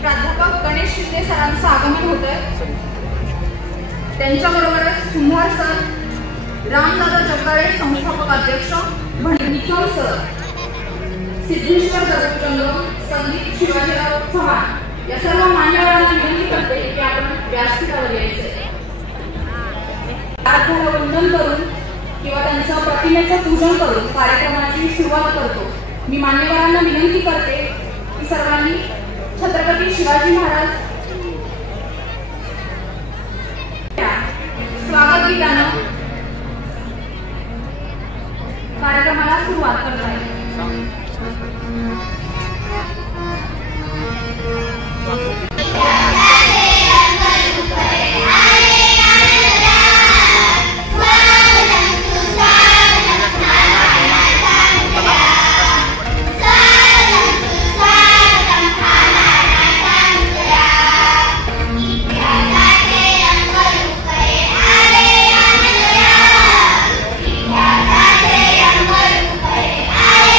प्राध्यापक गणेश शिंदे सरांचं आगमन होत आहे। त्यांच्याबरोबरच कुंभार सर, रामदादा जगदाळे संस्थापक अध्यक्ष, निकम सर, सिद्धेश्वर दत्तचंद्र, संदीप शिवाजीराव चव्हाण या सर्व मान्यवरांना विनंती करते की आपण व्यासपीठावर यायचे। प्रार्थना वंदन करून किंवा त्यांचं प्रतिमेचं पूजन करून कार्यक्रमाची सुरुवात करतो। मी मान्यवरांना विनंती करते की सर्वांनी छत्रपती शिवाजी महाराज स्वागत गीतानं कार्यक्रमाला सुरुवात करत आहे। I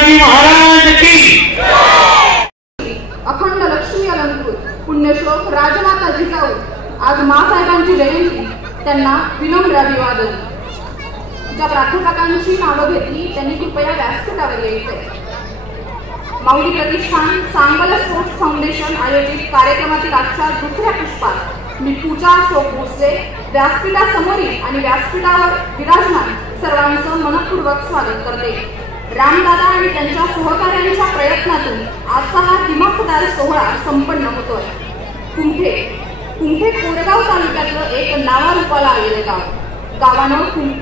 शिवाजी महाराज की. अखंड लक्ष्मी अलंकृत पुण्यश्लोक राजमाता जिजाऊ आज मासाहेबांची जयंती, त्यांना विनम्र अभिवादन. ज्या प्राध्यापकांची नावं घेतली त्यांनी कृपया व्यासपीठावर यायचे. माऊली प्रतिष्ठान सांगल स्पोर्ट्स फाउंडेशन आयोजित कार्यक्रमातील आजच्या दुसऱ्या पुष्पात मी पूजा अशोक भोसले व्यासपीठासमोरील आणि व्यासपीठावर विराजमान सर्वांचं मनपूर्वक स्वागत करते. रामदादा आणि त्यांच्या सहकार्यांच्या प्रयत्नातून आजचा हा दिमाखदार सोहळा संपन्न होतोय. कुंठे कोरेगाव तालुक्यातलं एक नावारूपाला आलेलं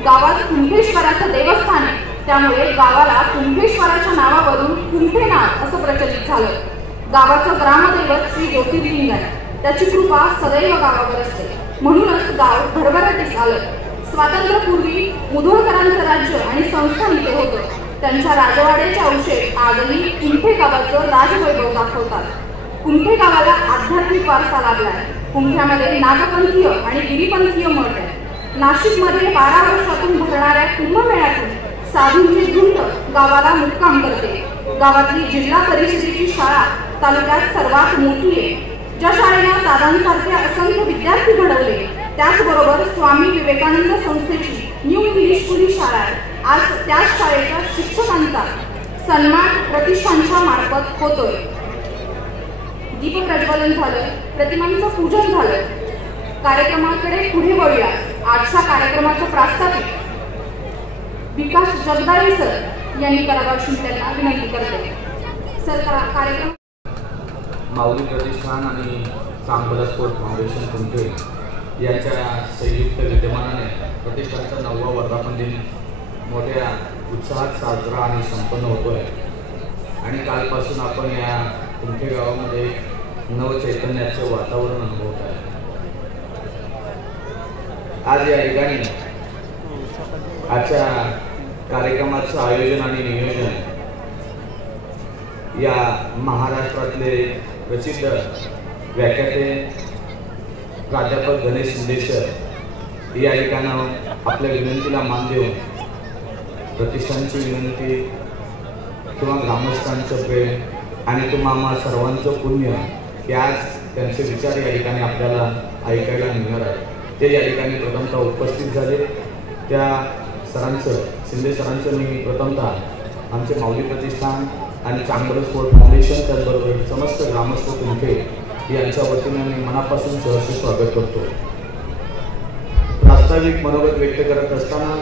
गावात कुंठेश्वराचं देवस्थान आहे, त्यामुळे गावाला कुंठेश्वराच्या नावावरून कुंठे नाव असं प्रचलित झालं. गावाचं ग्रामदैवत श्री ज्योतिर्लिंग आहे, त्याची कृपा सदैव गावावर असते, म्हणूनच गाव भरभराटीस आलं. स्वातंत्र्यपूर्वी मुधोळकरांचं राज्य आणि संस्थान इथे होतं. त्यांच्या राजवाड्याचे अवशेष आजही कुंठे गावाचं राजवैभव दाखवतात. कुंठे गावाला आध्यात्मिक वारसा लाभलाय. कुंठ्यामध्ये नागपंथीय आणि गिरीपंथीय मठ आहे. नाशिकमध्ये 12 वर्षातून भरणाऱ्या कुंभमेळ्यातून साधूंची झुंड गावाला मुक्काम करते. गावातली जिल्हा परिषदेची शाळा तालुक्यात सर्वात मोठी आहे. ज्या शाळेनं दादांसारखे असंख्य विद्यार्थी घडवले, त्याचबरोबर स्वामी विवेकानंद संस्थेची न्यू इंग्लिश स्कूल शाळा आहे. आज त्याच शाळेच्या शिक्षकांचा सन्मान प्रतिष्ठानच्या मार्फत होतोय. दीप प्रज्वलन झालं, प्रतिमांचं पूजन झालं. कार्यक्रमाकडे पुढे वळूया. आजच्या कार्यक्रमाचं प्रास्ताविक विकास जगदाळे सर यांनी करावं अशी त्यांना विनंती करते. सर, कार्यक्रम माऊली प्रतिष्ठान आणि सांगल स्पोर्ट्स फाउंडेशन कुंठे यांच्या संयुक्त विद्यमानाने प्रतिष्ठानचा 9वा वर्धापन दिन मोठ्या उत्साहात साजरा आणि संपन्न होतोय. आणि कालपासून आपण या कुंठे गावामध्ये नवचैतन्याचं वातावरण अनुभवत आहे. आज या ठिकाणी आजच्या कार्यक्रमाचं आयोजन आणि नियोजन या महाराष्ट्रातले प्रसिद्ध व्याख्याते प्राध्यापक गणेश शिंदे सर या ठिकाणं आपल्या विनंतीला मान देऊन प्रतिष्ठानची विनंती किंवा ग्रामस्थांचं प्रेम आणि तुम्हा सर्वांचं पुण्य हे आज त्यांचे विचार या ठिकाणी आपल्याला ऐकायला मिळणार आहे. ते या ठिकाणी प्रथमतः उपस्थित झाले. त्या सरांचं, शिंदे सरांचं मी प्रथमतः आमचे माऊली प्रतिष्ठान आणि चांगलं स्पोर्ट्स फाउंडेशन त्याचबरोबर समस्त ग्रामस्थ कुंठे यांच्या वतीने मी मनापासून सहर्ष स्वागत करतो. प्रास्ताविक मनोगत व्यक्त करत असताना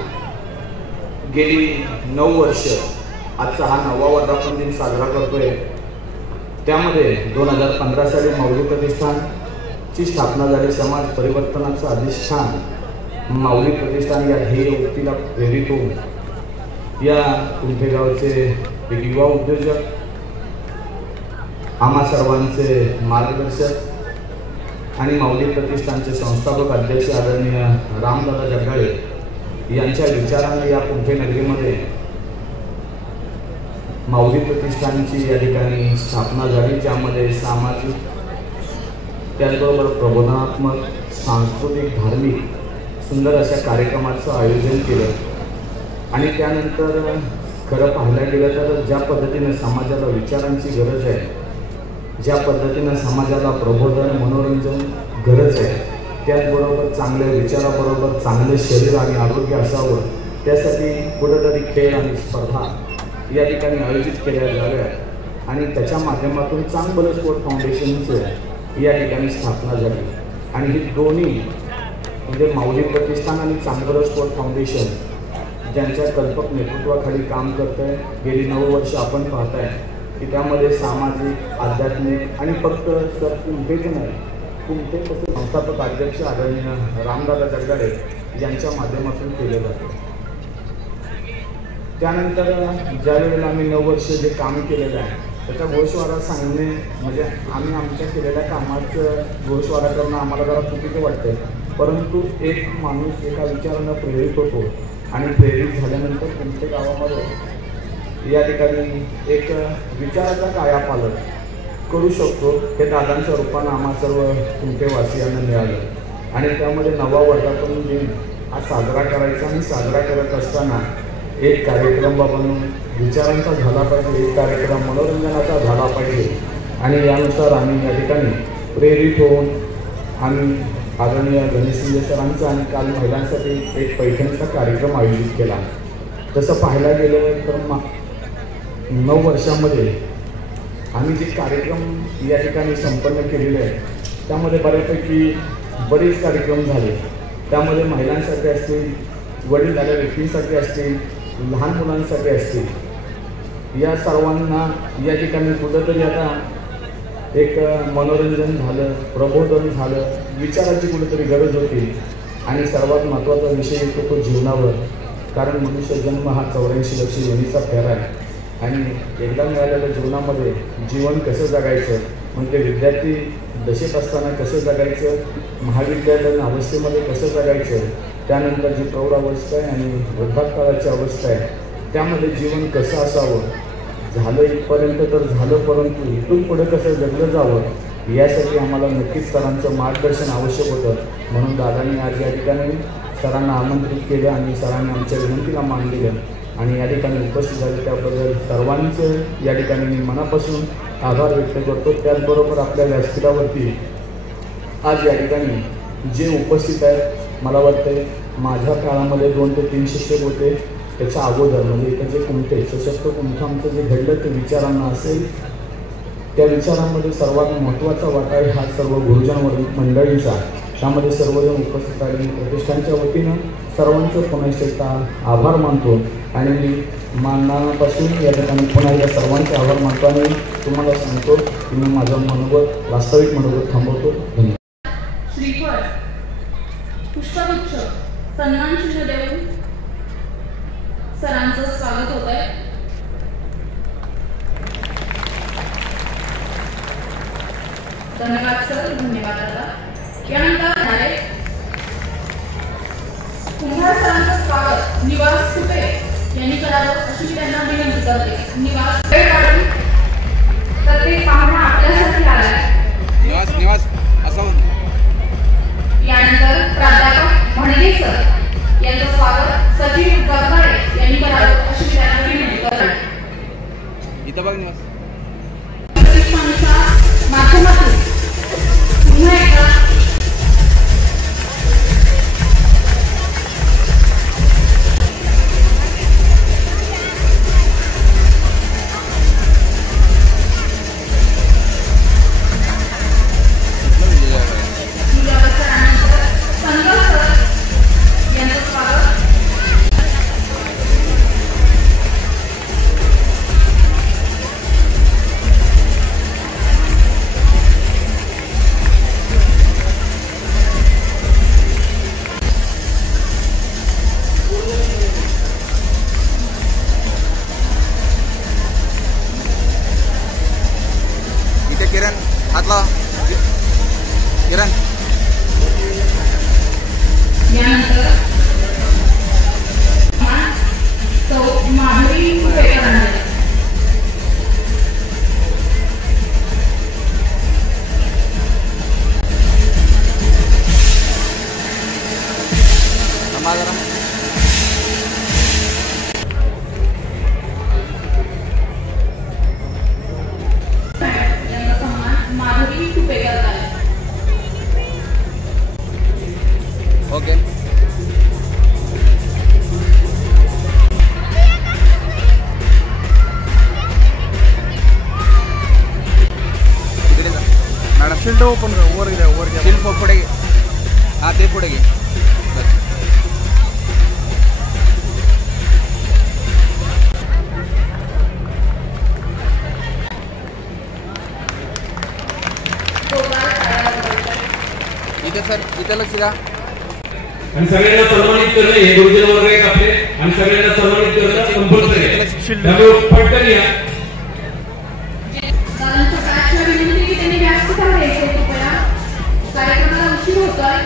गेली 9 वर्ष आजचा हा 9वा वर्धापन दिन साजरा करतोय. त्यामध्ये 2015 साली माऊली प्रतिष्ठानची स्थापना झाली. समाज परिवर्तनाचं अधिष्ठान माऊली प्रतिष्ठान या ध्येय उक्तीला प्रेरित होऊन या कुंठे गावचे एक युवा उद्योजक, आम्हा सर्वांचे मार्गदर्शक आणि माऊली प्रतिष्ठानचे संस्थापक अध्यक्ष आदरणीय रामदादा जगदाळे यांच्या विचाराने या कुंठे नगरीमध्ये माऊली प्रतिष्ठानची या ठिकाणी स्थापना झाली, ज्यामध्ये सामाजिक त्याचबरोबर प्रबोधनात्मक, सांस्कृतिक, धार्मिक सुंदर अशा कार्यक्रमाचं आयोजन केलं. आणि त्यानंतर खरं पाहायला गेलं तर ज्या पद्धतीने समाजाला विचारांची गरज आहे, ज्या पद्धतीनं समाजाला प्रबोधन, मनोरंजन गरज आहे, त्याचबरोबर चांगल्या विचाराबरोबर चांगले शरीर आणि आरोग्य असावं, त्यासाठी कुठेतरी खेळ आणि स्पर्धा या ठिकाणी आयोजित केल्या जाव्या. आणि त्याच्या माध्यमातून चांगलं स्पोर्ट्स फाउंडेशनचं या ठिकाणी स्थापना झाली. आणि ही दोन्ही म्हणजे माऊली प्रतिष्ठान आणि चांगलं स्पोर्ट्स फाउंडेशन ज्यांच्या कल्पक नेतृत्वाखाली काम करत आहे गेली 9 वर्ष आपण पाहताय की त्यामध्ये सामाजिक, आध्यात्मिक आणि फक्त सर कुंठेच नाही, कुंठे तसे संस्थापक अध्यक्ष आदरणीय रामदादा जगदाळे यांच्या माध्यमातून केले जाते. त्यानंतर ज्या वेळेला आम्ही 9 वर्ष जे काम केलेलं आहे त्याचा गोषवारा सांगणे म्हणजे आम्ही आमच्या केलेल्या कामाचं गोषवारा करणं आम्हाला जरा चुकीचं वाटतं. परंतु एक माणूस एका विचारानं प्रेरित होतो आणि प्रेरित झाल्यानंतर कुंठे गावामध्ये या ठिकाणी एक विचाराचा कायापालट करू शकतो हे दादांच्या रूपानं आम्हा सर्व कुंठेवासियांना मिळालं. आणि त्यामध्ये 9वा वर्धापन दिन हा साजरा करायचा आणि साजरा करत असताना एक कार्यक्रम बनवून विचारांचा झाला पाहिजे, एक कार्यक्रम मनोरंजनाचा झाला पाहिजे आणि यानुसार आम्ही या ठिकाणी प्रेरित होऊन आम्ही आदरणीय गणेश शिंदे सरांचा आणि काल महिलांसाठी एक पैठणीचा कार्यक्रम आयोजित केला. तसं पाहायला गेलं तर 9 वर्षामध्ये आम्ही जे कार्यक्रम या ठिकाणी संपन्न केलेले आहेत त्यामध्ये बऱ्यापैकी बरेच कार्यक्रम झाले. त्यामध्ये महिलांसाठी असतील, वडीलधाऱ्या व्यक्तींसाठी असतील, लहान मुलांसाठी असतील, या सर्वांना या ठिकाणी कुठंतरी आता एक मनोरंजन झालं, प्रबोधन झालं, विचाराची कुठेतरी गरज होती. आणि सर्वात महत्त्वाचा विषय येतो तो जीवनावर. कारण मनुष्य जन्म हा 84 लक्ष योनीचा फेरा आहे आणि एकदा मिळालेल्या जीवनामध्ये जीवन कसं जगायचं, म्हणजे विद्यार्थी दशेत असताना कसं जगायचं, महाविद्यालयीन अवस्थेमध्ये कसं जगायचं, त्यानंतर जी प्रौढ अवस्था आहे आणि वृद्धापकाळाची अवस्था आहे त्यामध्ये जीवन कसं असावं, झालं इथपर्यंत तर झालं, परंतु इथून पुढे कसं जगलं जावं यासाठी आम्हाला नक्कीच सरांचं मार्गदर्शन आवश्यक होतं. म्हणून दादांनी आज या ठिकाणी सरांना आमंत्रित केलं आणि सरांनी आमच्या विनंतीला मान दिलं आणि या ठिकाणी उपस्थित झाले त्याबद्दल सर्वांचं या ठिकाणी मी मनापासून आभार व्यक्त करतो. त्याचबरोबर आपल्या व्यासपीठावरती आज या ठिकाणी जे उपस्थित आहेत, मला वाटतं माझ्या काळामध्ये 2 ते 3 शिक्षक होते. त्याच्या अगोदर म्हणजे इथं जे कुमठे सशक्त कुमठं आमचं जे घडलं ते विचारांना असेल, त्या विचारांमध्ये सर्वात महत्त्वाचा वाटा आहे हा सर्व गुरुजन मंडळींचा. त्यामध्ये सर्वजण उपस्थित आले. प्रतिष्ठानच्या वतीनं सर्वांचं पुन्हा एकदा आभार मानतो आणि मी माननापासून या ठिकाणी पुन्हा एकदा सर्वांचे आभार मानतो आणि तुम्हाला सांगतो की मी माझं मनोगत, वास्तविक मनोगत थांबवतो. धन्यवाद. श्रीफळ, पुष्पगुच्छ, सन्मानचिन्ह देऊन सरांचं स्वागत होत आहे. धन्यवाद सर, धन्यवाद दादा. यानंतर कुंभार सरांचं स्वागत निवास कुटे यांनी करावं अशी त्यांना विनंती करते. निवास वेळ काढून प्रत्येक पाहुणा आपल्यासाठी आलाय. निवास असं. यानंतर प्राध्यापक म्हणगे सर यांचं स्वागत सचिव जगदाळे यांनी करावं अशी त्यांना विनंती करते. इथं बघ निवास. प्रतिष्ठानच्या माध्यमातून पुन्हा एकदा किरण हात लावा. किरण. यानंतर माधुरी समाधान. ओके. मॅडम शिल्ड ओपन वर घ्या, वर घ्या. शिल्ड पुढे घे. हां ते पुढे घे. इथे सर, इथे लक्ष द्या. आणि सगळ्यांना सन्मानित करणं हे गुरुजन वर्ग आहेत आपले आणि सगळ्यांना सन्मानित करणं कंपल्सरी आहे. त्यामुळे पटकन या. कार्यक्रमाला उशीर होतोय.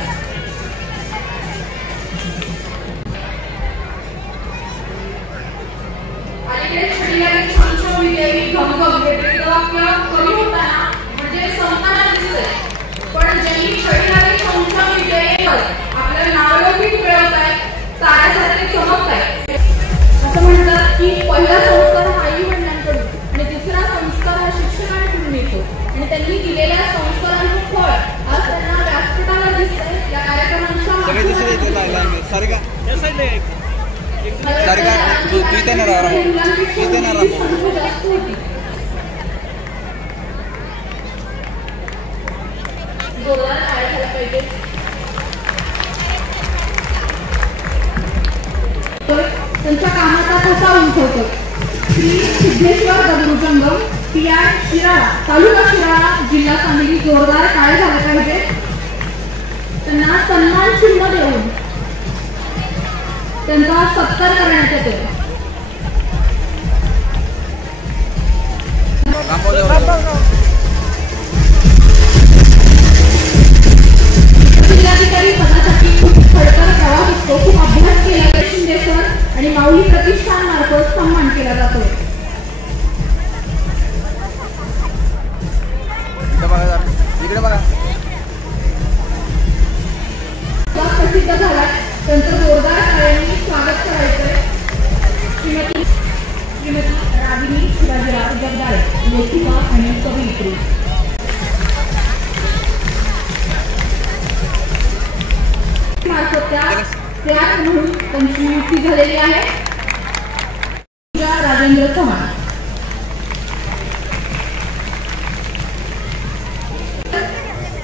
अलीकडे छडीला छान विद्यार्थी घमघम वाक्य कमी होताना म्हणजे संताना दिसतंय. पण ज्यांनी छडीला छान विद्यार्थी आपल्याला नावलौकिक मिळवत आहेत, ताऱ्यासारखे चमकत आहेत. असं म्हणतात की पहिला संस्कार त्यांच्या कामाचा कसा उंचवतो श्री सिद्धेश्वर दगडूजंगम PR शिराळा तालुका शिराळा जिल्हा सांगली जोरदार टाळ्या झाल्या पाहिजे. त्यांना सन्मान चिन्ह देऊन त्यांचा सत्कार करण्यात येतो. जिल्हाधिकारी पदासाठी खूप खडतर प्रवास असतो. खूप अभ्यास केला शिंदे सर आणि माऊली प्रतिष्ठान मार्फत सन्मान केला जातो. इकडे बघा प्रसिद्ध झाला त्यांचं जोरदार टाळ्यांनी स्वागत करायचंय. श्रीमती रागिनी शिवाजीराव जगदाळे लेखिका आणि कवयित्री. मार्फत त्या म्हणून त्यांची नियुक्ती झालेली आहे. राजेंद्र चव्हाण.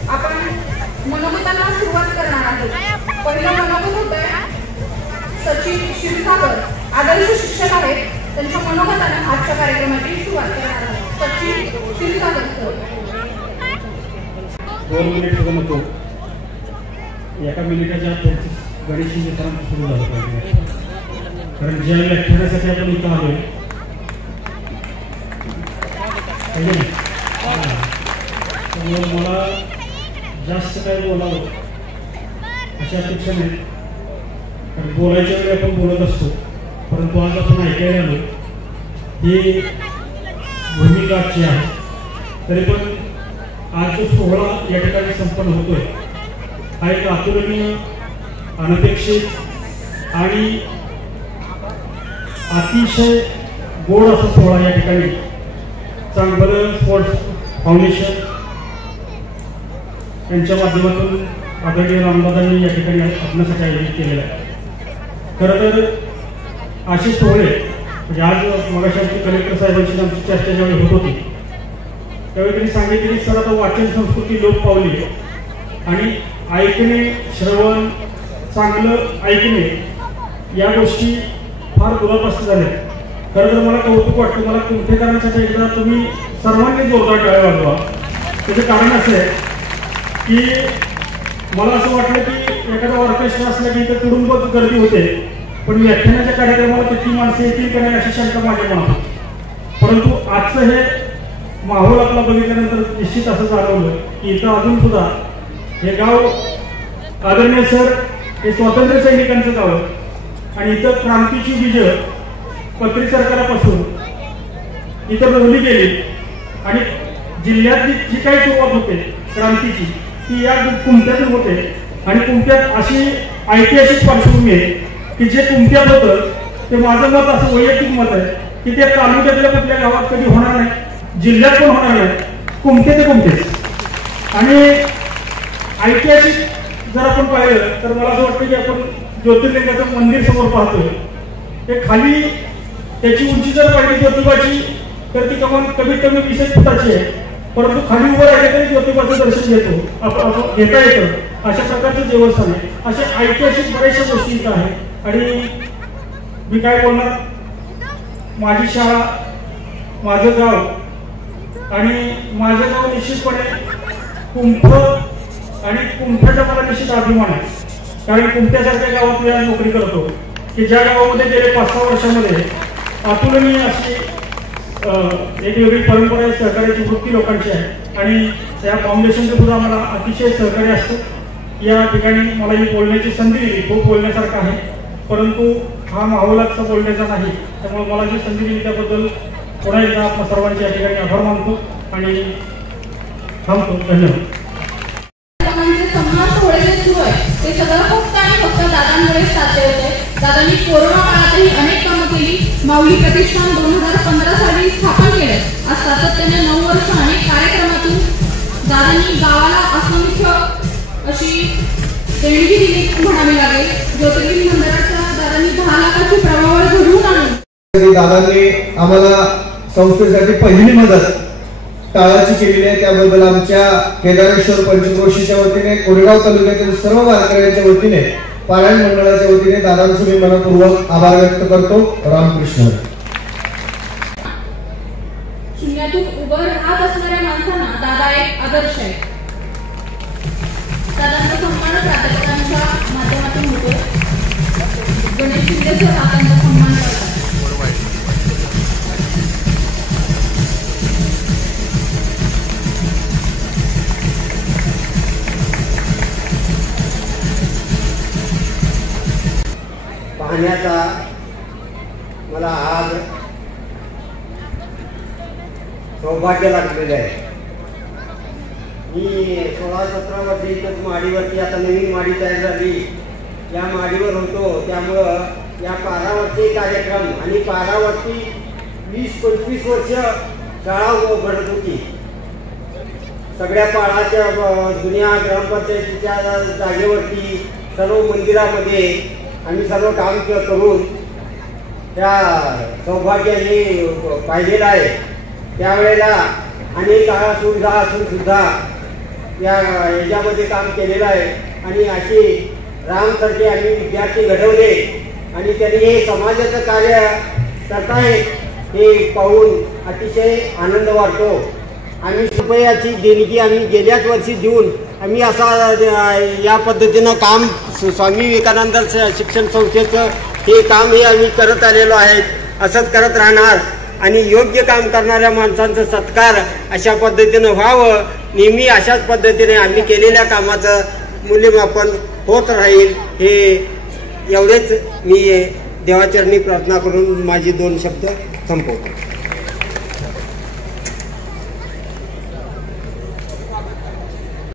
आपण मनोगतांना सुरुवात करणार आहोत. पहिलं मनोगत होतंय सचिन क्षीरसागर आदर्श शिक्षक आहेत. त्यांच्या मनोगताने आजच्या कार्यक्रमाची सुरुवात करणार आहोत. सचिन क्षीरसागर सर. 2 मिनिट नको. एका मिनिटाच्या आत गणेश मित्रांचं सुरू झालं पाहिजे. कारण ज्या व्याख्यानासाठी आपण इथं आलोय त्यामुळे मला जास्त काय बोलावं अशा अपेक्षा नाही. कारण बोलायच्या वेळी आपण बोलत असतो, परंतु आज आपण ऐकायला आलो ही भूमिका आजची आहे. तरी पण आज जो सोहळा या ठिकाणी संपन्न होतोय हा एक अतुलनीय, अनपेक्षित आणि अतिशय गोड असा सोहळा या ठिकाणी चांगलं स्पोर्ट्स फाउंडेशन यांच्या माध्यमातून आदरणीय रामदादांनी या ठिकाणी आपल्यासाठी आयोजित केलेला आहे. खरं तर असे सोहळे म्हणजे आज मगाशी आमची कलेक्टर साहेबांची आमची चर्चा ज्यावेळी होत होती त्यावेळी त्यांनी सांगितले की सर आता वाचन संस्कृती लोप पावली आणि ऐकणे, श्रवण, चांगलं ऐकणे या गोष्टी फार दुरापास्त झाल्या. खरं तर मला कौतुक वाटतं. मला कुंठेकरांसाठी एकदा तुम्ही सर्वांनी जोरदार टाळ्या वाजवा. त्याचं कारण असं आहे की मला असं वाटलं की एखादा ऑर्केस्ट्रा असला की इथं तुडुंबच गर्दी होते, पण व्याख्यानाच्या कार्यक्रमाला किती माणसं येतील का नाही अशी शंका माझ्या मनात. परंतु आजचं हे माहोल आपला बघितल्यानंतर निश्चित असं जाणवलं की इथं अजून सुद्धा हे गाव आदरणीय सर हे स्वातंत्र्य सैनिकांचं गाव आहे आणि इथं क्रांतीची बीज पत्री सरकारापासून इथं रोवली गेली आणि जिल्ह्यातली जी काही सुरुवात होते क्रांतीची ती या कुमट्यातून होते. आणि कुमट्यात अशी ऐतिहासिक पार्श्वभूमी आहे की जे कुमट्यात होतं ते माझं मत असं वैयक्तिक मत आहे की ते तालुक्यातल्या कुठल्या गावात कधी होणार नाही, जिल्ह्यात पण होणार नाही. कुमटे ते कुमटेच. आणि ऐतिहासिक जर आपण पाहिलं तर मला असं वाटतं की आपण ज्योतिर्लिंगाचं मंदिर समोर पाहतोय. ते खाली त्याची उंची जर पाहिली ज्योतिबाची तर ती कमीत कमी 20 फुटाची आहे, परंतु खाली उभं राहिले तरी ज्योतिबाचं दर्शन घेतो घेता येतं अशा प्रकारचं देवस्थान आहे. असे ऐतिहासिक बऱ्याचशा गोष्टी इथं आहेत. आणि मी काय बोलणार, माझी शाळा, माझं गाव आणि माझं गाव निश्चितपणे कुंभ आणि कुंभाचा मला निश्चित अभिमान आहे. कारण कुंभ्यासारख्या गावात मी नोकरी करतो की ज्या गावामध्ये गेले 5-6 वर्षामध्ये अतुलनीय अशी एक वेगळी परंपरा आहे, सहकार्याची वृत्ती लोकांची आहे आणि त्या फाउंडेशनचं सुद्धा मला अतिशय सहकार्य असतं. या ठिकाणी मला ही बोलण्याची संधी दिली, खूप बोलण्यासारखं आहे, परंतु हा माहोलाचा बोलण्याचा नाही. त्यामुळे मला जी संधी दिली त्याबद्दल पुन्हा एकदा आपण सर्वांचे या ठिकाणी आभार मानतो आणि थांबतो. धन्यवाद. सन्मान सोहळे जे सुरू आहे ते सगळं फक्त आणि फक्त दादांमुळे साध्य होते. दादांनी कोरोना काळातही अनेक कामं केली. माऊली प्रतिष्ठान 2015 साली स्थापन केले. आज सातत्याने 9 वर्ष अनेक कार्यक्रमातून दादांनी गावाला असंख्य अशी देणगी दिली म्हणावी लागेल. ज्योतिर्लिंग मंदिराच्या दारांनी 10 लाखाची प्रभावळ घडवून आणून दादांनी आम्हाला संस्थेसाठी पहिली मदत टाळाची केलेली आहे. त्याबद्दल आमच्या केदारेश्वर पंचक्रोशीच्या वतीने, कोरेगाव तालुक्यातील सर्व वारकऱ्यांच्या वतीने, पारायण मंडळाच्या वतीने दादांचे मी मनपूर्वक आभार व्यक्त करतो. रामकृष्ण. शून्यातून उभं राहत असणाऱ्या माणसांना दादा एक आदर्श आहे. दादांचा सन्मान प्राध्यापकांच्या माध्यमातून होतो. गणेश शिंदे सर दादांचा सन्मान करतात. पाहण्याचा मला आज सौभाग्य लागलेलं आहे. मी 16-17 वर्ष इथंच माडीवरती, आता नवीन माडी तयार झाली, या माडीवर होतो. त्यामुळं या पारावरती कार्यक्रम आणि पारावरती 20-25 वर्ष शाळा घडत होती. सगळ्या पाळाच्या जुन्या ग्रामपंचायतीच्या जागेवरती सर्व मंदिरामध्ये आम्ही सर्व काम करून त्या सौभाग्याने पाहिलेलं आहे. त्यावेळेला अनेक सुविधा असून सुद्धा याच्यामध्ये काम केलेलं आहे. आणि अशी रामसारखे आम्ही विद्यार्थी घडवले आणि त्यांनी हे समाजाचं कार्य करतायत हे पाहून अतिशय आनंद वाटतो. आम्ही रुपयाची देणगी आम्ही गेल्याच वर्षी देऊन आम्ही असा या पद्धतीनं काम स्वामी विवेकानंद शिक्षण संस्थेचं हे काम हे आम्ही करत आलेलो आहे. असंच करत राहणार आणि योग्य काम करणाऱ्या माणसांचा सत्कार अशा पद्धतीनं व्हावं. नेहमी अशाच पद्धतीने आम्ही केलेल्या कामाचं मूल्यमापन होत राहील. हे एवढेच मी देवाचरणी प्रार्थना करून माझे 2 शब्द संपवतो.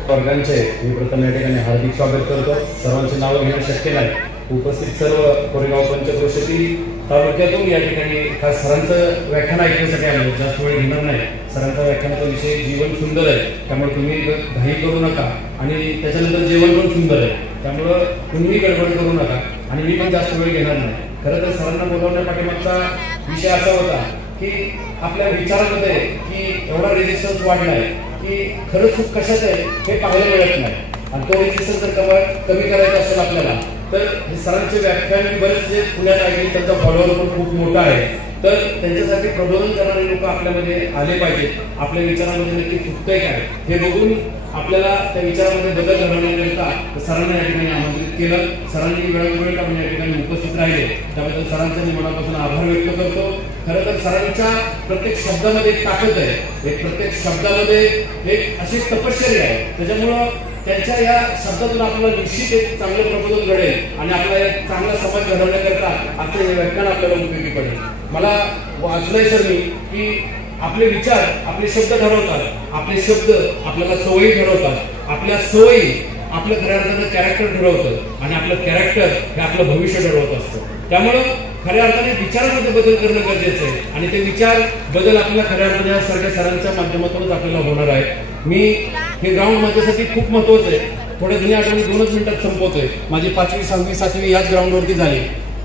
वर्गांचे मी प्रथम या ठिकाणी हार्दिक स्वागत करतो. सर्वांची नावं घेणं शक्य नाही. उपस्थित सर्व कोरेगाव पंचक्रोशीतील तालुक्यातून या ठिकाणी खास सरांचं व्याख्यान ऐकण्यासाठी आलं. जास्त वेळ घेणार नाही. सरांचा व्याख्यानाचा विषय जीवन सुंदर आहे, त्यामुळे तुम्ही घाई करू नका. आणि त्याच्यानंतर जेवण पण सुंदर आहे, त्यामुळं तुम्ही गडबड करू नका. आणि मी पण जास्त वेळ घेणार नाही. खरं तर सरांना बोलवण्या पाठीमागचा विषय असा होता की आपल्या विचारामध्ये की एवढा रेजिस्टन्स वाढलाय की खरं सुख कशात आहे हे पाहायला मिळत नाही. आणि तो रेजिस्टन्स जर कमी करायचा असेल आपल्याला तर हे सरांचे व्याख्यान बरेच जे पुण्यात ऐकले, त्यांचा फॉलोअर पण खूप मोठा आहे. तर त्यांच्यासाठी प्रबोधन करणारे लोक आपल्यामध्ये आले पाहिजेत. आपल्या विचारामध्ये नक्की चुकतंय काय हे बघून आपल्याला त्या विचारामध्ये बदल घडवण्याकरिता सरांना या ठिकाणी आमंत्रित केलं. सरांनी वेळोवेळी आपण या ठिकाणी उपस्थित राहिले, त्याबद्दल सरांचा मी मनापासून आभार व्यक्त करतो. खरं तर सरांच्या प्रत्येक शब्दामध्ये एक ताकद आहे, एक प्रत्येक शब्दामध्ये एक अशी तपश्चर्या आहे. त्याच्यामुळं त्यांच्या या शब्दातून आपल्याला निश्चित एक चांगलं प्रबोधन घडेल आणि आपला एक चांगला समाज घडवण्याकरता आजचं हे व्याख्यान आपल्याला उपयोगी पडेल. मला वाचलंय सर मी की आपले विचार आपले शब्द ठरवतात, आपले शब्द आपल्याला सवयी ठरवतात, आपल्या सवयी आपलं खऱ्या अर्थानं कॅरेक्टर ठरवतं आणि आपलं कॅरेक्टर हे आपलं भविष्य ठरवत असतं. त्यामुळं खऱ्या अर्थाने विचारामध्ये बदल करणं गरजेचं आहे आणि ते विचार बदल आपल्याला खऱ्या अर्थाने सारख्या सरांच्या माध्यमातूनच आपल्याला होणार आहे. मी हे ग्राउंड माझ्यासाठी खूप महत्वाचं आहे. थोड्या जुन्या आठवणी 2च मिनिटात संपवतोय. माझी 5वी, 6वी, 7वी याच ग्राउंडवरती झाली.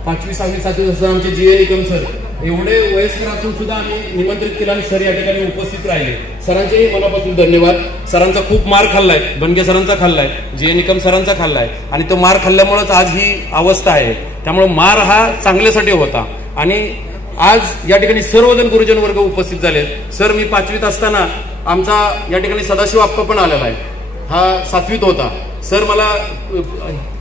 5वी, 6वी, 7वी असं आमचे जी.ए. निकम सर एवढे वयस्कर असून सुद्धा आम्ही निमंत्रित केलं आणि सर या ठिकाणी उपस्थित राहिले. सरांचेही मनापासून धन्यवाद. सरांचा खूप मार खाल्लाय, बनगे सरांचा खाल्लाय, जी.ए. निकम सरांचा खाल्लाय आणि तो मार खाल्ल्यामुळेच आज ही अवस्था आहे. त्यामुळे मार हा चांगल्यासाठी होता. आणि आज या ठिकाणी सर्वजण गुरुजन वर्ग उपस्थित झाले. सर मी 5वीत असताना आमचा या ठिकाणी सदाशिव आप्पा पण आलेला आहे, हा 7वीत होता. सर मला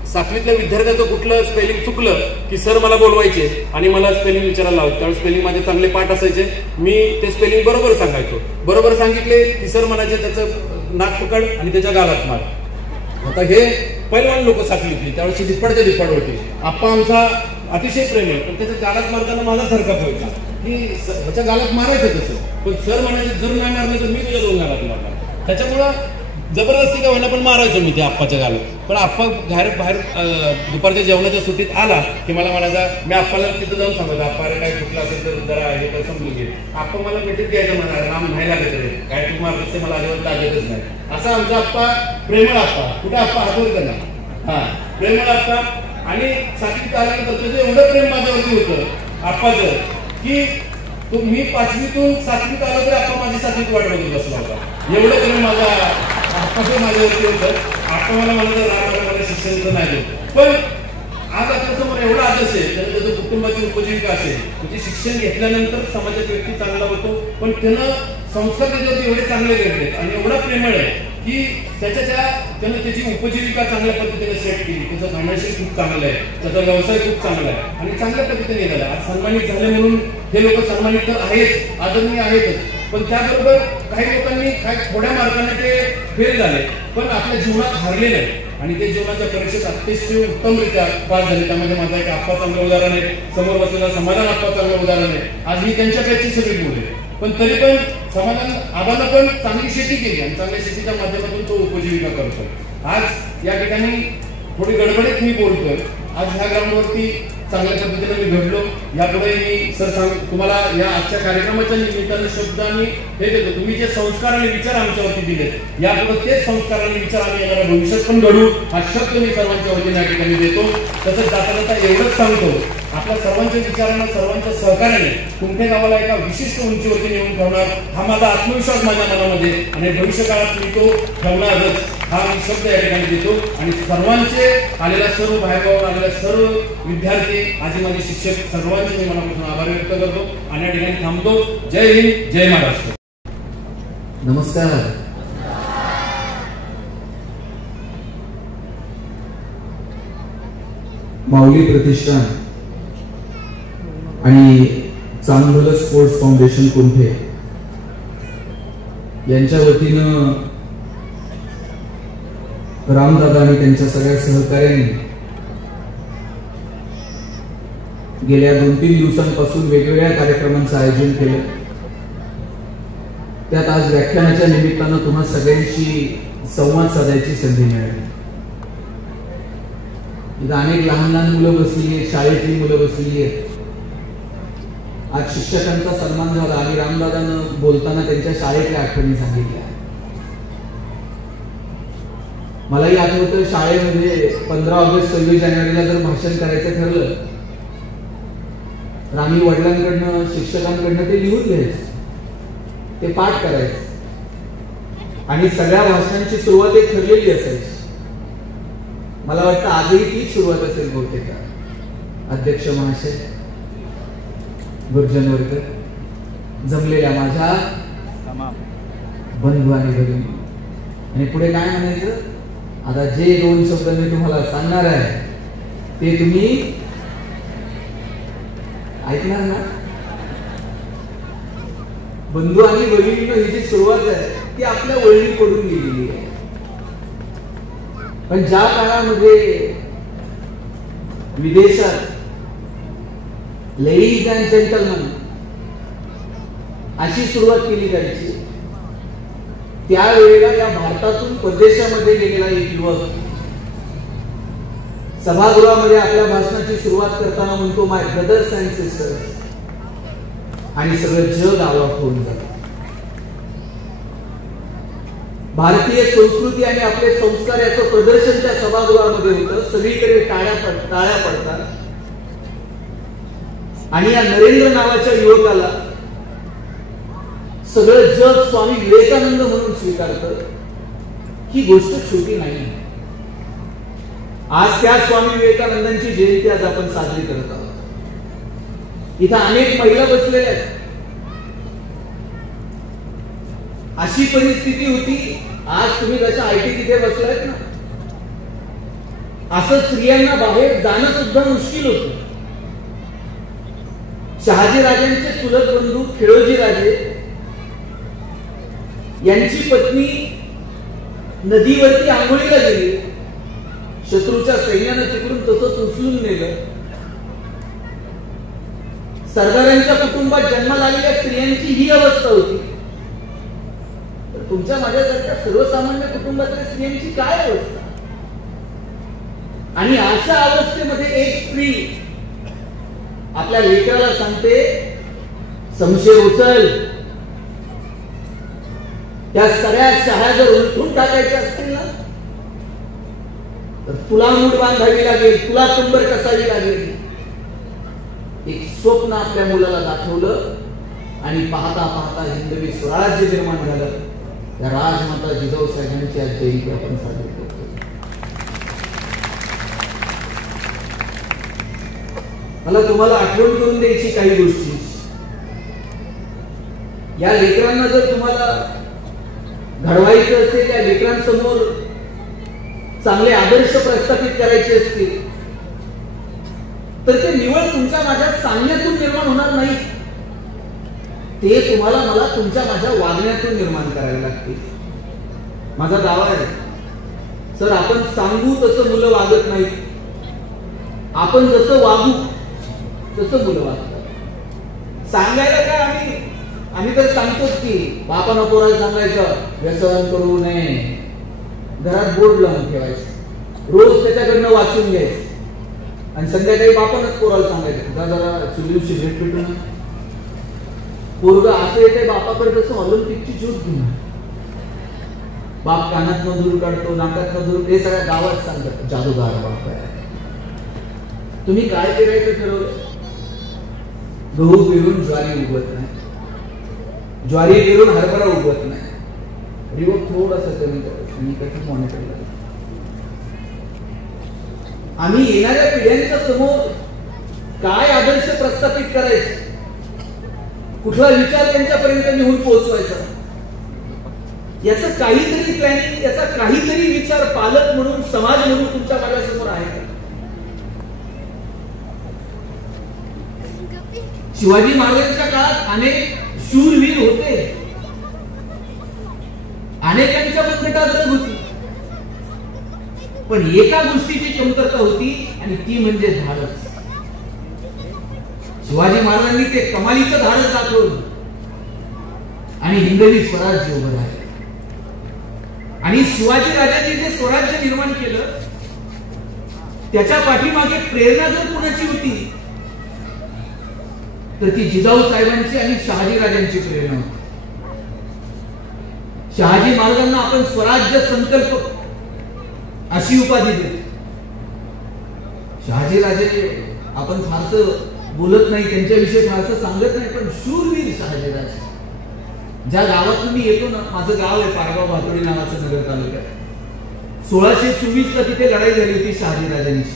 7वीतल्या विद्यार्थ्याचं कुठलं स्पेलिंग चुकलं की सर मला बोलवायचे आणि मला स्पेलिंग विचारायला लावत. त्यावेळेस स्पेलिंग माझे चांगले पाठ असायचे, मी ते स्पेलिंग बरोबर सांगायचो. बरोबर सांगितले की सर म्हणायचे त्याचं नाक पकड आणि त्याच्या गालात मार. आता हे पहिलवान लोक 7वीतली, त्यावेळेस दिप्पाडच्या दिप्पाड होती. आप्पा आमचा अतिशय प्रेम आहे, पण त्याच्या गालात मारताना माझा थरकाप व्हायचा की ह्याच्या गालात मारायचं तसं, पण सर म्हणायचे जर नाही मारलं तर मी तुझ्या 2 गालात मारणार. त्याच्यामुळं जबरदस्ती का होईना पण मारायचो मी ते आप्पाच्या गालात. पण आप्पा बाहेर दुपारच्या जेवणाच्या सुट्टीत आला की मला म्हणायचा, मी आप्पाला तिथं जाऊन सांगायचं आप्पा रे काय कुठलं असेल तर जरा हे तर समजून घे. आप्पा मला भेटीत घ्यायचं म्हणा, राम नाही लागत रे काय तू मारतस ते मला अजिबात लागतच नाही. असा आमचा आप्पा प्रेमळ आप्पा. कुठे आप्पा आठवत त्यांना हा प्रेमळ आप्पा. आणि सातवीत आल्यानंतर त्याचं एवढं प्रेम माझ्यावरती होतं आप्पाचं की मी 5वीतून 7वीत आलो तरी आप्पा माझी 7वीत वाट बघत बसला होता. एवढं प्रेम माझा आप्पाचं माझ्यावरती होतं. आप्पा मला म्हणायचं मला शिक्षण नाही देत, पण आज आपल्यासमोर एवढा आदर्श आहे. त्याचं कुटुंबाची उपजीविका असेल, म्हणजे शिक्षण घेतल्यानंतर समाजात व्यक्ती चांगला होतो, पण त्यानं संस्कार त्याच्यावरती एवढे चांगले घडले आणि एवढा प्रेमळ आहे की त्यानं त्याची उपजीविका चांगल्या पद्धतीने सेट केली. त्याचं फायनान्शियल खूप चांगलं आहे, त्याचा व्यवसाय खूप चांगला आहे आणि चांगल्या पद्धतीने झाला. आज सन्मानित झाले म्हणून हे लोक सन्मानित तर आहेच, आदरणीय आहेतच, पण त्याबरोबर काही लोकांनी काही थोड्या मार्गाने ते फेल झाले, पण आपल्या जीवनात हारले नाही आणि ते जीवनाच्या परीक्षेत अतिशय उत्तमरित्या पास झाले. त्यामध्ये माझा एक आप्पा चांगलं उदाहरण आहे, समोर बसलेला समाधान आप्पा चांगलं उदाहरण आहे. आज मी त्यांच्यापैकी सगळी बोलले, पण तरी पण समाधान आबानं पण चांगली शेती केली आणि चांगल्या शेतीच्या माध्यमातून तो उपजीविका करतो. आज या ठिकाणी थोडी गडबडीत मी बोलतोय. आज ह्या ग्राउंडवरती चांगल्या पद्धतीने मी घडलो. यापुढे मी सर तुम्हाला या आजच्या कार्यक्रमाच्या निमित्तानं शब्द आणि हे देतो, तुम्ही जे संस्कार आणि विचार आमच्यावरती दिलेत यापुढे तेच संस्कार आणि विचार आम्ही येणाऱ्या भविष्यात पण घडू हा शब्द मी सर्वांच्या वतीने या ठिकाणी देतो. तसंच जाता एवढंच सांगतो, आपल्या सर्वांच्या विचारांना सर्वांच्या सहकार्याने कुंठे गावाला एका विशिष्ट उंचीवरती नेऊन ठेवणार हा माझा आत्मविश्वास माझ्या मनामध्ये आणि भविष्य काळात मी तो ठेवणारच हा मी शब्द या ठिकाणी देतो. आणि सर्वांचे आलेल्या सर्व बाहेरगावाला आलेल्या सर्व विद्यार्थी आजी माझे शिक्षक सर्वांचे मी मनापासून आभार व्यक्त करतो आणि या ठिकाणी थांबतो. जय हिंद, जय महाराष्ट्र. नमस्कार. माऊली प्रतिष्ठान आणि चांगलं स्पोर्ट्स फाउंडेशन कुंठे यांच्या वतीनं रामदादा आणि त्यांच्या सगळ्या सहकार्यांनी गेल्या 2-3 दिवसांपासून वेगवेगळ्या कार्यक्रमांचं आयोजन केलं. त्यात आज व्याख्यानाच्या निमित्तानं तुम्हा सगळ्यांशी संवाद साधायची संधी मिळाली. इथं अनेक लहान लहान मुलं बसली आहेत, शाळेतली मुलं बसलेली आहेत. आज शिक्षकांचा सन्मान झाला आणि रामदादानं बोलताना त्यांच्या शाळेतल्या आठवणी सांगितल्या. मलाही आठवतं शाळेमध्ये 15 ऑगस्ट 26 जानेवारीला जर भाषण करायचं ठरलं तर आम्ही वडिलांकडनं शिक्षकांकडनं ते लिहून घ्यायचं, ते पाठ करायचं आणि सगळ्या भाषणांची सुरुवात एक ठरलेली असायची. मला वाटतं आजही तीच सुरुवात असेल बहुतेक. अध्यक्ष महाशय, गुरुजनवर्ग, जमलेल्या माझ्या बंधू आणि भगिनी, आणि पुढे काय म्हणायचं, आता जे 2 शब्द मी तुम्हाला सांगणार आहे ते तुम्ही ऐकणार ना. बंधू आणि भगिनींनो, ही जी सुरुवात आहे ती आपल्या वळणी पडून गेलेली आहे. पण ज्या काळामध्ये विदेशात लेडीज अँड जेंटलमन अशी सुरुवात केली जायची, त्यावेळेला या भारतातून परदेशामध्ये गेलेला एक युवक सभागृहामध्ये आपल्या भाषणाची सुरुवात करताना म्हणतो, माय ब्रदर्स अँड सिस्टर्स, आणि सगळं जग आवाक होऊन जातं. भारतीय संस्कृती आणि आपले संस्कार याचं प्रदर्शन त्या सभागृहामध्ये होतं. सगळीकडे टाळ्या पडतात आणि या नरेंद्र नावाच्या युवकाला सगळं जग स्वामी विवेकानंद म्हणून स्वीकारतं. ही गोष्ट छोटी नाही. आज त्या स्वामी विवेकानंदांची जयंती आज आपण साजरी करत आहोत. इथं अनेक महिला बसलेल्या आहेत. अशी परिस्थिती होती, आज तुम्ही जशा आयटी तिथे बसलायत ना, असं स्त्रियांना बाहेर जाणं सुद्धा मुश्किल होतं. शहाजी राजांचे चुलत बंधू खेळोजी राजे यांची पत्नी नदीवरती आंघोळीला गेली. शत्रूच्या सैन्यानं तिकडून तसंच उचलून नेलं. सरदारांच्या कुटुंबात जन्माला आलेल्या स्त्रियांची ही अवस्था होती, तर तुमच्या माझ्यासारख्या सर्वसामान्य कुटुंबातल्या स्त्रियांची काय अवस्था. आणि अशा अवस्थेमध्ये एक स्त्री आपल्या लेकराला सांगते, संशय उचल, त्या सगळ्या शहा जर उलटून टाकायच्या असतील ना तर तुला मूठ बांधावी लागेल, तुला कंबर कसावी लागेल. एक स्वप्न आपल्या मुलाला दाखवलं आणि पाहता पाहता हिंदवी स्वराज्य निर्माण झालं. त्या राजमाता जिजाऊ साहेबांची आज जयंती आपण साजरी करतो. मला तुम्हाला आठवण करून द्यायची काही गोष्टी. या लेकरांना जर तुम्हाला घडवायचं असेल, या लेकरांसमोर चांगले आदर्श प्रस्थापित करायचे असतील, तर ते निवळ तुमच्या माझ्या सांगण्यातून निर्माण होणार नाही. ते तुम्हाला मला तुमच्या माझ्या वागण्यातून निर्माण करावे लागते. माझा दावा आहे सर, आपण सांगू तसं मुलं वागत नाहीत, आपण जसं वागू तसं मुलं वागतात. सांगायला काय आम्ही तर सांगतोच की बापानं पोराला सांगायचं व्यसन करू नये, घरात बोर्ड लावून ठेवायचं, रोज त्याच्याकडनं वाचून घ्यायचं आणि संध्याकाळी बापानच पोराला सांगायचं जरा चुलीव सिगरेट पिटू ना. पोरग असं येते बापाकडे जसं ऑलिम्पिकची ज्योत घेऊन, बाप कानातनं दूर काढतो, नाकातनं दूर, ते सगळ्या गावात सांगतात जादूगार बाप आहे. तुम्ही काय करायचं ठरवलं? गहू पेरून ज्वारी उगवत नाही, ज्वारी पेरून हरभरा उगवत नाही. रिवो थोडासा कमी करायचं, मी कधी मॉनिटर केलं. आम्ही येणाऱ्या पिढ्यांच्या समोर काय आदर्श प्रस्थापित करायचे, कुठला विचार त्यांच्यापर्यंत नेऊन पोहोचवायचा, याचं काहीतरी प्लॅनिंग, याचा काहीतरी विचार पालक म्हणून, समाज म्हणून तुमच्या माझ्यासमोर आहे का? शिवाजी महाराजांच्या काळात अनेक शूरवीर होते, अनेकांच्या मनगटात रग होती, पण एका गोष्टीची कमतरता होती आणि ती म्हणजे धाडस. शिवाजी महाराजांनी ते कमालीचं धाडस दाखवलं आणि हिंदवी स्वराज्य उभं राहिलं. आणि शिवाजी राजांनी जे स्वराज्य निर्माण केलं त्याच्या पाठीमागे प्रेरणा जर कुणाची होती तर ती जिजाऊ साहेबांची आणि शहाजी राजांची प्रेरणा होती. शहाजी महाराजांना आपण स्वराज्य संकल्प अशी उपाधी देतो. शहाजी राजे आपण फारसं बोलत नाही, त्यांच्याविषयी फारसं सांगत नाही, पण शूरवीर शहाजी राजे. ज्या गावातून मी येतो ना, माझं गाव आहे पारगाव भातोडी नावाचं नगर तालुक्यात. 1624 ला तिथे लढाई झाली होती शहाजी राजांची.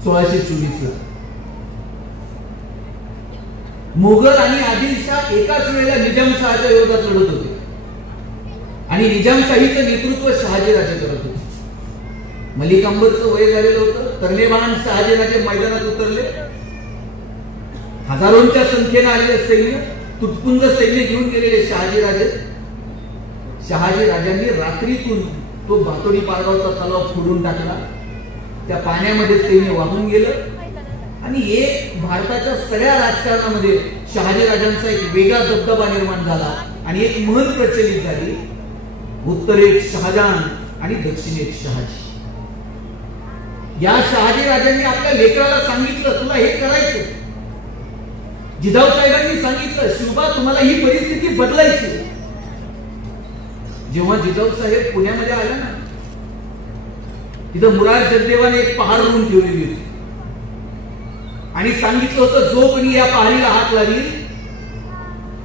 1624 ला मुघल आणि आदिलशाह एकाच वेळेला निजामशाहच्या विरोधात लढत होते आणि निजामशाहीचं नेतृत्व शहाजी राजे करत होते. मलिक अंबरचं वय झालेलं होतं. तरणेबाण शहाजी राजे मैदानात उतरले. हजारोंच्या संख्येने आलेले सैन्य, तुटपुंज सैन्य घेऊन गेलेले शहाजी राजे. शहाजी राजांनी रात्रीतून तो भातोडी पारगावचा तलाव फोडून टाकला. त्या पाण्यामध्ये सैन्य वाहून गेलं आणि एक भारताच्या सगळ्या राजकारणामध्ये शहाजी राजांचा एक वेगळा दबदबा निर्माण झाला आणि एक म्हण प्रचलित झाली, उत्तरेत शहाजहान आणि दक्षिणेत शहाजी. या शहाजी राजांनी आपल्या लेकराला सांगितलं तुला हे करायचं. जिजाऊ साहेबांनी सांगितलं शिवबा तुम्हाला ही परिस्थिती बदलायची. जेव्हा जिजाऊ साहेब पुण्यामध्ये आला ना, तिथं मुरार जगदेवाने एक पहाड म्हणून ठेवलेली होती आणि सांगितलं होतं जो कोणी या पहाडीला हात लावी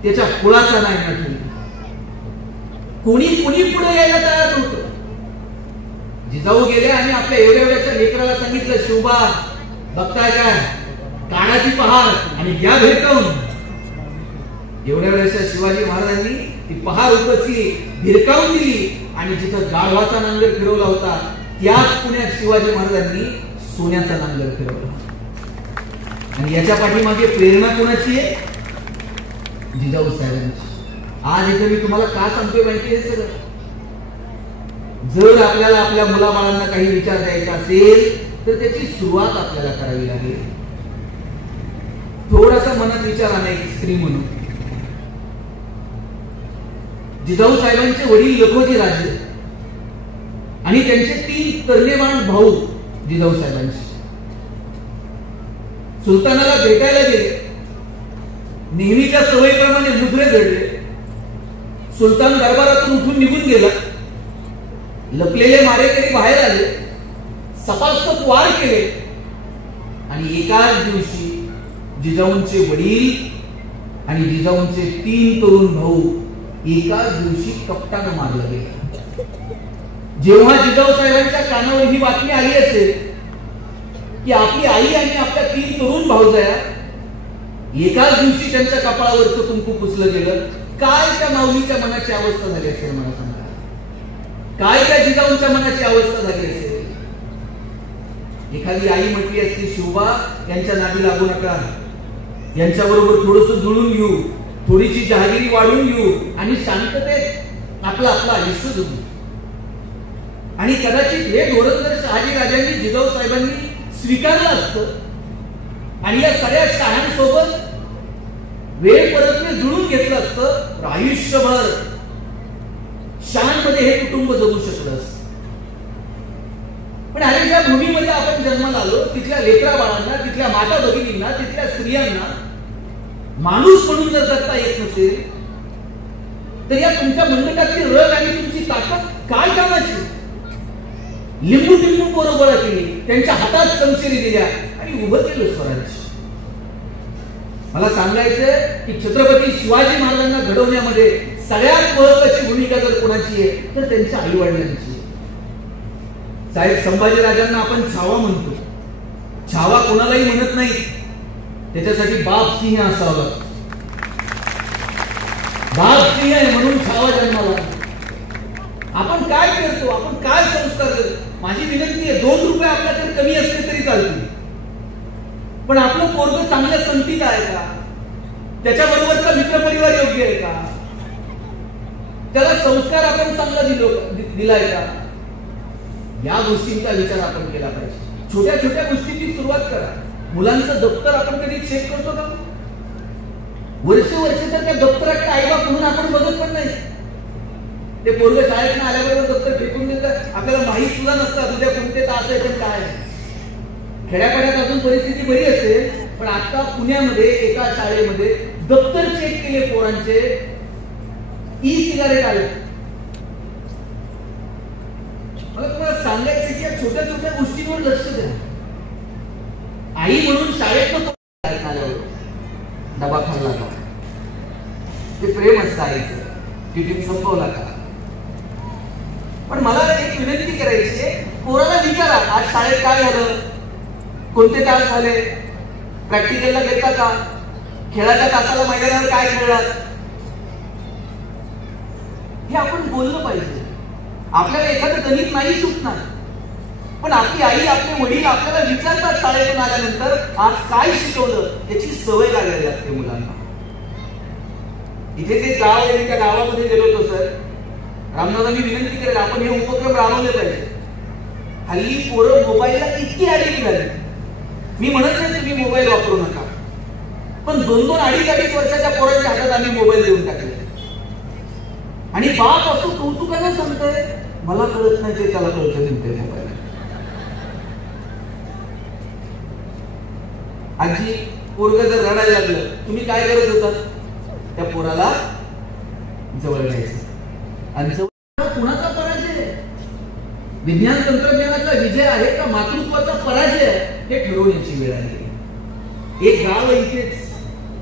त्याच्या कुळाचा नाही म्हटलं. कोणी पुढे यायला तयार नव्हतं. जिजाऊ गेले आणि आपल्या एवढ्याच्या लेकराला सांगितलं शिवबा बघताय काय, काढाची पहाड आणि घ्या भिरकावून. एवढ्या वेळेच्या शिवाजी महाराजांनी ती पहाड उपसी भिरकावून दिली आणि जिथं गाढवाचा नांगर फिरवला होता त्याच पुण्यात शिवाजी महाराजांनी सोन्याचा नांगर फिरवला. आणि याच्या पाठीमागे प्रेरणा कोणाची आहे? जिजाऊ साहेबांची. आज इथे मी तुम्हाला का सांगतोय माहिती आहे सगळं? जर आपल्याला आपल्या मुलाबाळांना काही विचार द्यायचा असेल तर त्याची सुरुवात आपल्याला करावी लागेल. थोडासा मनात विचार आणा एक स्त्री म्हणून. जिजाऊ साहेबांचे वडील लखोजी राजे आणि त्यांचे 3 तरणेबाण भाऊ जिजाऊ साहेबांचे सुलतानाला भेटायला गेले. नेहमीच्या सवयीप्रमाणे मुजरे जडले. सुलतान दरबारातून उठून निघून गेला. लपलेले मारेकरी बाहेर आले सपासप वार केले आणि एकाच दिवशी जिजाऊंचे वडील आणि जिजाऊंचे 3 तरुण भाऊ एकाच दिवशी कपटानं मारले गेले. जेव्हा जिजाऊ साहेबांच्या कानावर ही बातमी आली असेल की आपली आई आणि आपल्या 3 तरुण भाऊजया एकाच दिवशी त्यांच्या कपाळावरचं कुंकू पुसलं गेलं, काय त्या माऊलीच्या मनाची अवस्था झाली असेल मला सांगा. काय त्या जिजाऊंच्या मनाची अवस्था झाली असेल. एखादी आई म्हटली असती, शिवबा यांच्या नादी लागू नका, यांच्याबरोबर थोडंसं जुळून घेऊ, थोडीशी जहागिरी वाढून घेऊ आणि शांततेत आपलं आयुष्य जगू. आणि कदाचित हे धोरण जर शहाजी राजांनी जिजाऊ साहेबांनी स्वीकारलं असतं आणि या सगळ्या शहांसोबत वेळ परत जुळून घेतलं असतं तर आयुष्यभर शहांमध्ये हे कुटुंब जगू शकलं असतं. पण अरे ज्या भूमीमध्ये आपण जन्माला आलो तिथल्या लेकरा बाळांना, तिथल्या माता भगिनींना, तिथल्या स्त्रियांना माणूस म्हणून जर जगता येत नसेल तर या तुमच्या मंडकातली रग आणि तुमची ताकद काय कामाची. लिंबू टिंबू पोरं गोळा केली, त्यांच्या हातात समशेरी दिल्या आणि उभं केलं स्वराज्य. मला सांगायचंय की छत्रपती शिवाजी महाराजांना घडवण्यामध्ये सगळ्यात महत्वाची भूमिका जर कोणाची आहे तर त्यांच्या आई वडिलांची. साहेब संभाजीराजांना आपण छावा म्हणतो, छावा कोणालाही म्हणत नाही, त्याच्यासाठी बाप सिंह असावा. बाप सिंह आहे म्हणून छावा जन्माला. आपण काय करतो, आपण काय संस्कार करतो. माझी विनंती आहे 2 रुपये आपल्याकडे कमी असले तरी चालतील, पण आपलं पोरगं चांगल्या संगतीत आहे का, त्याच्याबरोबरचा मित्रपरिवार योग्य आहे का, त्याला संस्कार आपण चांगला दिलाय का, या गोष्टींचा विचार आपण केला पाहिजे. छोट्या छोट्या गोष्टींची सुरुवात करा. मुलांचं दप्तर आपण कधी चेक करतो का? वर्ष तर त्या दप्तराकडे आईबाप म्हणून आपण बघत पण नाही. ते पोरगं शाळेतून आल्याबरोबर दप्तर फेकून देतात, आपल्याला माहीत सुद्धा नसतात उद्या कोणते तास आहे पण काय. खेड्यापाड्यात अजून परिस्थिती बरी असेल, पण आता पुण्यामध्ये एका शाळेमध्ये दप्तर चेक केले पोरांचे, सिगारेट आले. मला तुम्हाला सांगायचं की या छोट्या छोट्या गोष्टींवर लक्ष द्या. आई म्हणून शाळेत डबा खाल्ला का, ते प्रेम असतं आईचं, टिफिन संपवला का. पण मला एक विनंती करायची, पोराला विचारा आज शाळेत काय झालं, कोणते तास झाले, प्रॅक्टिकलला घेता का, खेळाच्या तासाला मैदानावर काय खेळलात, हे आपण बोललं पाहिजे. आपल्याला एखादं गणित नाही सुटणार, पण आपली आई, आपले वडील आपल्याला विचारतात शाळेतून आल्यानंतर आज काय शिकवलं, याची सवय लागायला लागते मुलांना. इथे जे गाव आहे त्या गावामध्ये गेलो होतो सर, रामदादांनी विनंती करेल आपण हे उपक्रम राबवले पाहिजे. हल्ली पोरं मोबाईलला इतकी ऍडिक्ट झाली. मी म्हणत नाही तुम्ही मोबाईल वापरू नका, पण 2-2, 2.5 वर्षाच्या पोरांच्या हातात आम्ही मोबाईल देऊन टाकले. आणि बाप असं कौतुकानं सांगतोय, मला कळत नाही ते त्याला कळतं नेमकं मोबाईल. आजी पोरगं जर रडायला लागलं, तुम्ही काय करत होता, त्या पोराला जवळ घ्यायचं आणि कुणाचा पराजय, विज्ञान तंत्रज्ञानाचा विजय आहे का मातृत्वाचा पराजय हे ठरवण्याची वेळ आली. एक गाव इथेच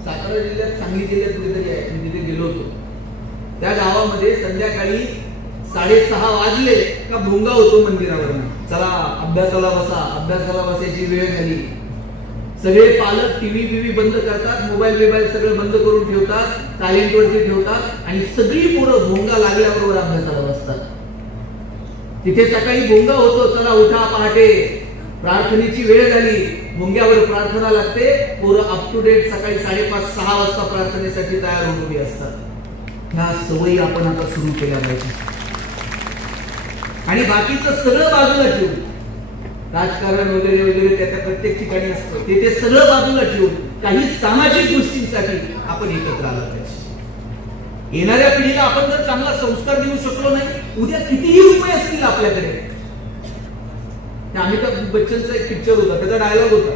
सातारा जिल्ह्यात, सांगली जिल्ह्यात कुठेतरी आहे, मी तिथे गेलो होतो. त्या गावामध्ये संध्याकाळी 6:30 वाजले का भोंगा होतो मंदिरावर, चला अभ्यासाला बसायची वेळ झाली. सगळे पालक टीव्ही बंद करतात, मोबाईल सगळं बंद करून ठेवतात, सायलेंट वरती ठेवतात आणि सगळी पोरं भोंगा लागल्याबरोबर अभ्यासाला बसतात. तिथे सकाळी भोंगा होतो, चला उठा पहाटे, प्रार्थनेची वेळ झाली, भोंग्यावर प्रार्थना लागते, पोरं अप टू डेट सकाळी 5:30-6 वाजता प्रार्थनेसाठी तयार होऊन उभी असतात. ह्या सवयी आपण आता सुरू केल्या पाहिजे. आणि बाकीचं सगळं बाजूला ठेवून, राजकारण वगैरे त्याच्या प्रत्येक ठिकाणी असतं, ते सगळं बाजूला ठेवून काही सामाजिक गोष्टींसाठी आपण एकत्र आलं पाहिजे. येणाऱ्या पिढीला आपण जर चांगला संस्कार देऊ शकलो नाही, उद्या कितीही रुपये असतील आपल्याकडे. अमिताभ बच्चनचा एक पिक्चर होता, त्याचा डायलॉग होता,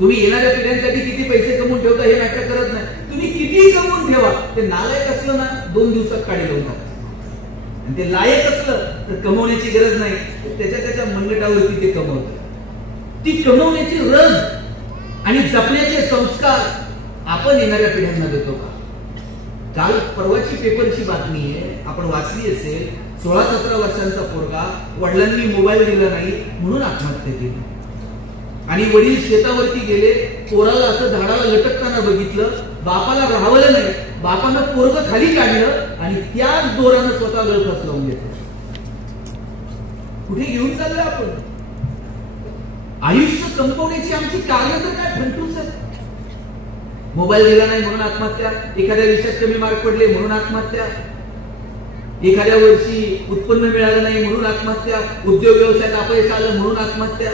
तुम्ही येणाऱ्या पिढ्यांसाठी किती पैसे कमवून ठेवता हे मॅटर करत नाही, तुम्ही कितीही कमवून ठेवा, ते नालायक असलं ना 2 दिवसात काढी लावून टाकतात, आणि ते लायक असलं तर कमवण्याची गरज नाही, त्याच्या मनगटावरती ते कमवतात. ती कमवण्याची रग आणि जपण्याचे संस्कार आपण येणाऱ्या पिढ्यांना देतो का? काल परवाची पेपरची बातमी आहे, आपण वाचली असेल. 16-17 वर्षांचा पोरगा, वडिलांनी मोबाईल दिला नाही म्हणून आत्महत्या केली. आणि वडील शेतावरती गेले, पोराला असं झाडाला लटकताना बघितलं, बापाला राहवलं नाही, बापानं पोरगं खाली काढलं आणि त्याच दोरानं स्वतः गळफास लावून घेतलं. कुठे घेऊन चाललोय आपण? आयुष्य संपवण्याची आमची कारण तर काय फंटूच आहे. मोबाईल दिला नाही म्हणून आत्महत्या, एखाद्या विषयात कमी मार्क पडले म्हणून आत्महत्या, एखाद्या वर्षी उत्पन्न मिळालं नाही म्हणून आत्महत्या, उद्योग व्यवसायात अपयश आलं म्हणून आत्महत्या,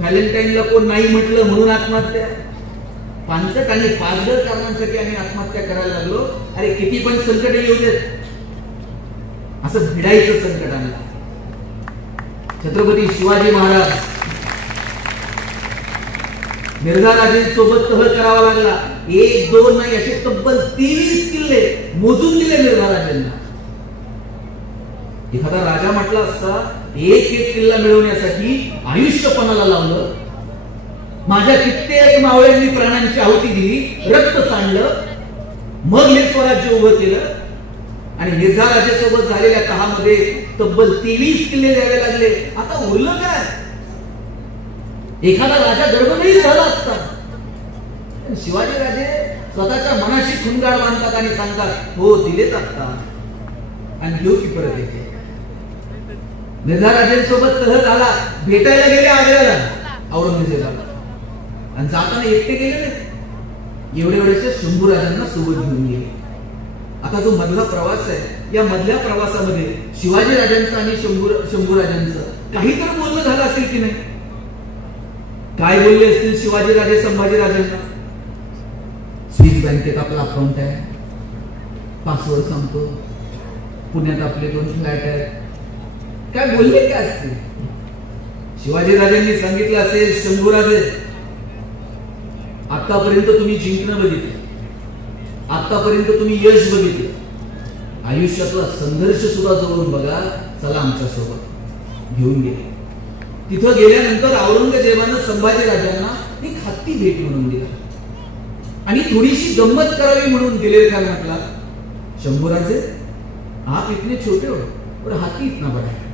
व्हॅलेंटाईनला कोण नाही म्हटलं म्हणून आत्महत्या. 5 आणि 5 कारणांसाठी आम्ही आत्महत्या करायला लागलो. अरे किती पण संकट येऊ देत, असं भिडायचं संकट आणलं. छत्रपती शिवाजी महाराज मिर्झा राजेंसोबत तह करावा लागला. 1-2 नाही, असे तब्बल 23 किल्ले मोजून दिले मिर्झा राजेंना. एखादा राजा म्हटला असता, एक किल्ला मिळवण्यासाठी आयुष्य पणाला लावलं, माझ्या कित्येक मावळ्यांनी प्राणांची आहुती दिली, रक्त सांडलं, मग हे स्वराज्य उभं केलं. आणि मिर्झा राजेसोबत झालेल्या तहामध्ये तब्बल 23 किल्ले द्यावे लागले. आता उरलं काय? एखादा राजा गडबडीत झाला असता. शिवाजी राजे स्वतःच्या मनाशी खुणगाड बांधतात आणि सांगतात, हो दिलेत आता आणि घेऊ की परत येते. मिर्झा राजेंसोबत तह झाला, भेटायला गेले आग्र्याला औरंगजेबाला, आणि जाताना एकटे गेले नाही, एवढ्याशा शंभूराजांना सोबत घेऊन गेले. आता जो मधला प्रवास आहे, या मधल्या प्रवासामध्ये शिवाजी राजांचं आणि शंभूराजांचं काहीतरी बोलणं झालं असेल की नाही? काय बोलले असतील शिवाजी राजे संभाजी राजांना? स्विस बँकेत आपला अकाउंट आहे, पासवर्ड सांगतो, पुण्यात आपले 2 फ्लॅट आहेत. काय बोलले काय असतील? शिवाजी राजांनी सांगितलं असेल, शंभूराजे आतापर्यंत तुम्ही जिंकणं बघितलं, आतापर्यंत तुम्ही यश बघितलं, आयुष्यातला संघर्ष सुद्धा जवळून बघा, चला आमच्या सोबत. घेऊन गेले. तिथं गेल्यानंतर औरंगजेबानं संभाजी राजांना एक हत्ती भेट म्हणून दिला आणि थोडीशी गंमत करावी म्हणून दिलेर खान म्हटला, शंभूराजे आप इतने छोटे हो और हाथी इतना बड़ा है.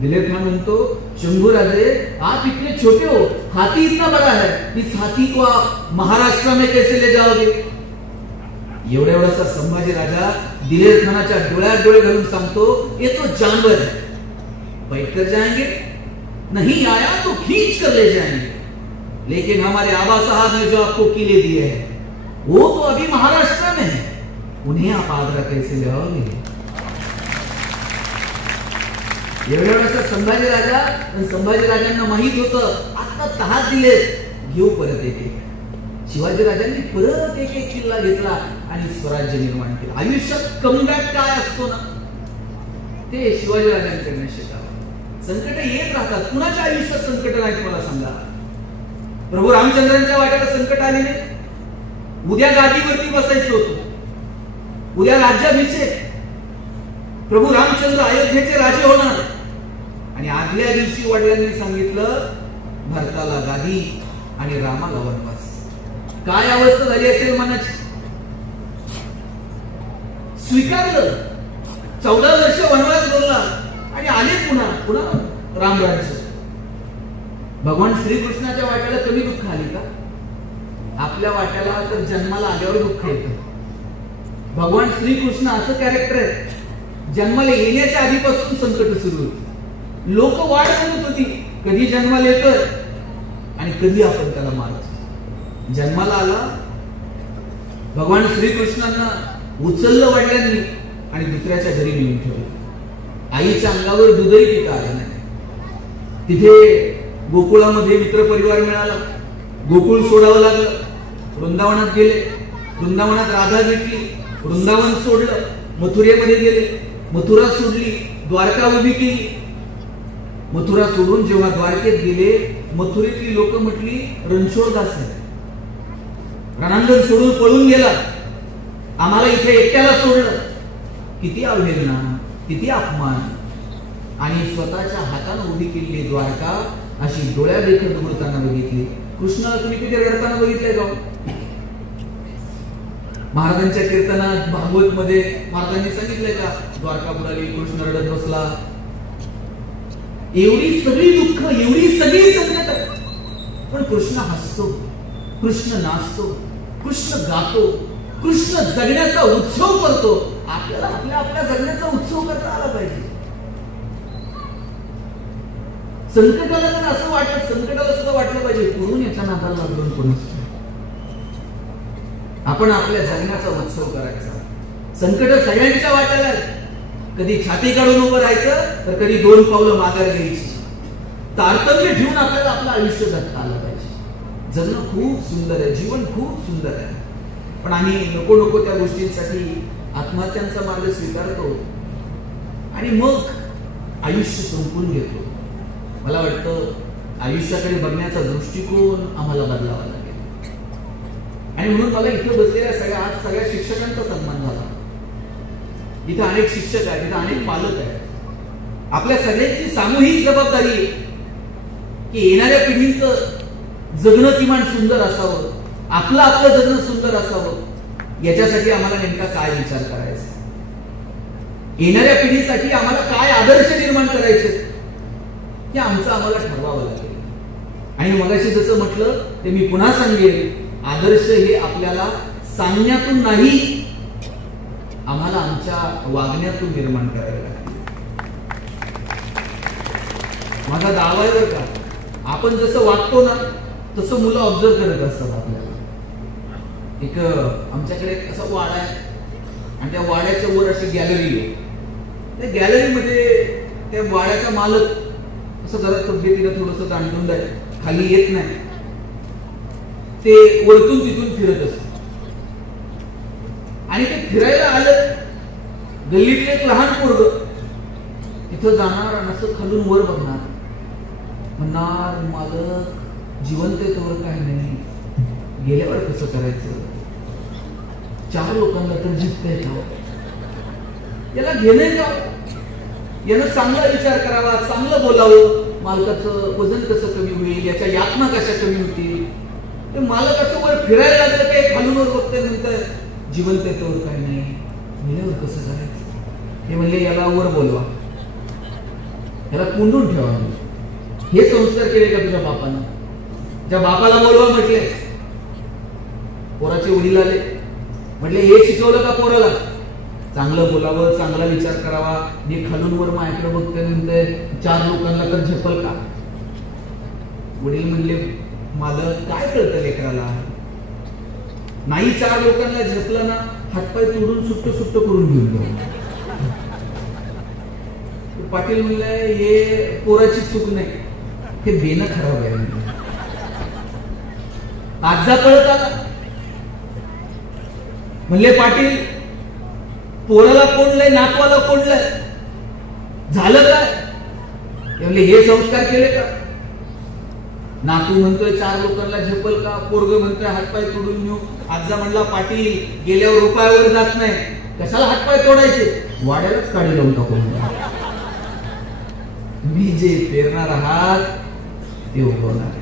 दिलेर खान म्हणतो, शंभूराजे आप इतने छोटे हो, हाथी इतना बड़ा है, इस हाथी को आप महाराष्ट्र में कैसे ले जाओगे? एवढासा संभाजी राजा दिलेर खानाच्या डोळ्यात डोळे घालून सांगतो, ये तो जानवर है, बैठ कर जाएंगे, नहीं आया तो खींच कर ले जाएंगे, लेकिन हमारे आबा साहब ने जो आपको किले दिए हैं वो तो अभी महाराष्ट्र में है, उन्हें आप आगरा कैसे ले आओगे? एवढ्याचा संभाजी राजा, आणि संभाजी राजांना माहित होतं आता तहात दिले, घेऊ परत येते. शिवाजी राजांनी परत एक किल्ला घेतला आणि स्वराज्य निर्माण केलं. आयुष्यात कमबॅक काय असतो ना, ते शिवाजी राजांकडून शिकावं. संकट येत राहतात, कुणाच्या आयुष्यात संकट नाही मला सांगा? प्रभू रामचंद्रांच्या वाट्याला संकट आले नाही. उद्या गादीवरती बसायचं होतं, उद्या राज्याभिषेक, प्रभू रामचंद्र अयोध्येचे राजे होणार, आणि आदल्या दिवशी वडिलांनी सांगितलं भरताला गादी आणि रामाला वनवास. काय अवस्था झाली असेल मनाची? स्वीकारलं, 14 वर्ष वनवास बोलला आणि आले पुन्हा रामराज्य. भगवान श्रीकृष्णाच्या वाट्याला कमी दुःख आली का? आपल्या वाट्याला तर जन्माला आल्यावर दुःख येतं. भगवान श्रीकृष्ण असं कॅरेक्टर आहे, जन्माला येण्याच्या आधीपासून संकट सुरू होती. लोक वाट बघत होती कधी जन्माला येतं आणि कधी आपण त्याला मारतो. जन्माला आला, भगवान श्रीकृष्णांना उचललं वडिलांनी आणि दुसऱ्याच्या घरी नेऊन ठेवलं. आईच्या अंगावर दूधही पिता आलं नाही. तिथे गोकुळामध्ये मित्र परिवार मिळाला, गोकुळ सोडावं लागलं. वृंदावनात गेले, वृंदावनात राधा भेटली, वृंदावन सोडलं, मथुरेमध्ये गेले, मथुरा सोडली, द्वारका उभी केली. मथुरा सोडून जेव्हा द्वारकेत गेले, मथुरेतली लोक म्हटली रणछोडदास आहे, रणांगण सोडून पळून गेला, आम्हाला इथे एकट्याला सोडलं. किती अवहेलना, किती अपमान, आणि स्वतःच्या हाताने उभी केलेली द्वारका अशी डोळ्या देखत उघडताना बघितली. कृष्णाला तुम्ही किती रडताना बघितलंय का? महाराजांच्या कीर्तनात भागवत मध्ये महाराजांनी सांगितलंय का द्वारका बुडाली, कृष्ण रडत बसला. एवढी सगळी दुःख, एवढी सगळी संकट, पण कृष्ण हसतो, कृष्ण नाचतो, कृष्ण गातो, कृष्ण जगण्याचा उत्सव करतो. आपल्याला आपल्या आपल्या जगण्याचा उत्सव करता आला पाहिजे. संकटाला जर असं वाटत, संकटाला सुद्धा वाटलं पाहिजे पुढून याच्या नादाला लागून कोणीच. आपण आपल्या जगण्याचा उत्सव करायचा. संकट सगळ्यांच्या वाट्याला, कधी छाती काढून उभं राहायचं तर कधी 2 पावलं माघार घ्यायची. तारतम्य ठेवून आपल्याला आपलं आयुष्य जगता आलं पाहिजे. जगणं खूप सुंदर आहे, जीवन खूप सुंदर आहे, पण आम्ही नको नको त्या गोष्टींसाठी आत्महत्यांचा मार्ग स्वीकारतो आणि मग आयुष्य संपून घेतो. मला वाटतं आयुष्याकडे बघण्याचा दृष्टिकोन आम्हाला बदलावा लागेल. आणि म्हणून मला इथे बसलेल्या आज सगळ्या शिक्षकांचा सन्मान झाला. इथे अनेक शिक्षक आहेत, इथे अनेक पालक आहेत. आपल्या सगळ्यांची सामूहिक जबाबदारी आहे की येणाऱ्या पिढीचं जगणं किमान सुंदर असावं, आपलं जगणं सुंदर असावं. याच्यासाठी आम्हाला नेमका काय विचार करायचा, येणाऱ्या पिढीसाठी आम्हाला काय आदर्श निर्माण करायचे हे आम्हाला ठरवावं लागेल. आणि मगाशी जसं म्हटलं ते मी पुन्हा सांगेन, आदर्श हे आपल्याला सांगण्यातून नाही, आम्हाला आमच्या वागण्यातून निर्माण करायला लागेल. माझा दावा आहे का, आपण जसं वागतो ना तसं मुलं ऑब्झर्व करत असतात आपल्याला. एक आमच्याकडे असा वाडा आहे आणि त्या वाड्याच्या वर अशी गॅलरी आहे. त्या गॅलरीमध्ये त्या वाड्याचा मालक असं जरा तब्येतीला थोडंसं दांडून आहे, खाली येत नाही, ते वरतून तिथून फिरत असत. आणि ते फिरायला आलं, गल्लीतले एक लहान पोरग तिथं जाणार आणि असं खालून वर बघणार, म्हणणार मालक जिवंत आहे तोवर काय नाही, गेल्यावर कसं करायचं, 4 लोकांना तर जिंकता येतं, याला घेणं का, यानं चांगला विचार करावा, चांगलं बोलावं, मालकाचं वजन कसं कमी होईल, याच्या यातना कशा कमी होतील. ते मालक असं वर फिरायला लागलं काय खालून वर बघतंय, नंतर जिवंत आहे तोवर काय नाही, गेल्यावर कसं करायचं. हे म्हणले याला वर बोलवा, याला कोंडून ठेवा. हे संस्कार केले का तुझ्या बापानं? त्या बापाला बोलवा म्हटले, पोराचे वडील आले, म्हटले हे शिकवलं का पोराला, चांगलं बोलावं, चांगला विचार करावा. मी खालून वर माझ्याकडे बघते म्हणते 4 लोकांना तर झेपल का. वडील म्हणले मालक काय कळतं लेकराला, नाही 4 लोकांना झेपलं ना हातपाय तोडून सुट्ट सुट्ट करून घेऊन जाऊ. पाटील म्हणले हे पोराची चूक नाही, हे बेन खराब आहे. आजा पळत आला, म्हणले पाटील पोराला कोंडलंय, नातवाला कोंडलंय, झालं काय. म्हणले हे संस्कार केले का. नातू म्हणतोय 4 लोकांना झेपल का, पोरग म्हणतोय हातपाय तोडून नेऊ. आजा म्हणला पाटील गेल्यावर रुपयावर जात नाही, कशाला हातपाय तोडायचे, वाड्यालाच काढी लावून टाकू. मी जे पेरणार आहात ते उगवणार आहे.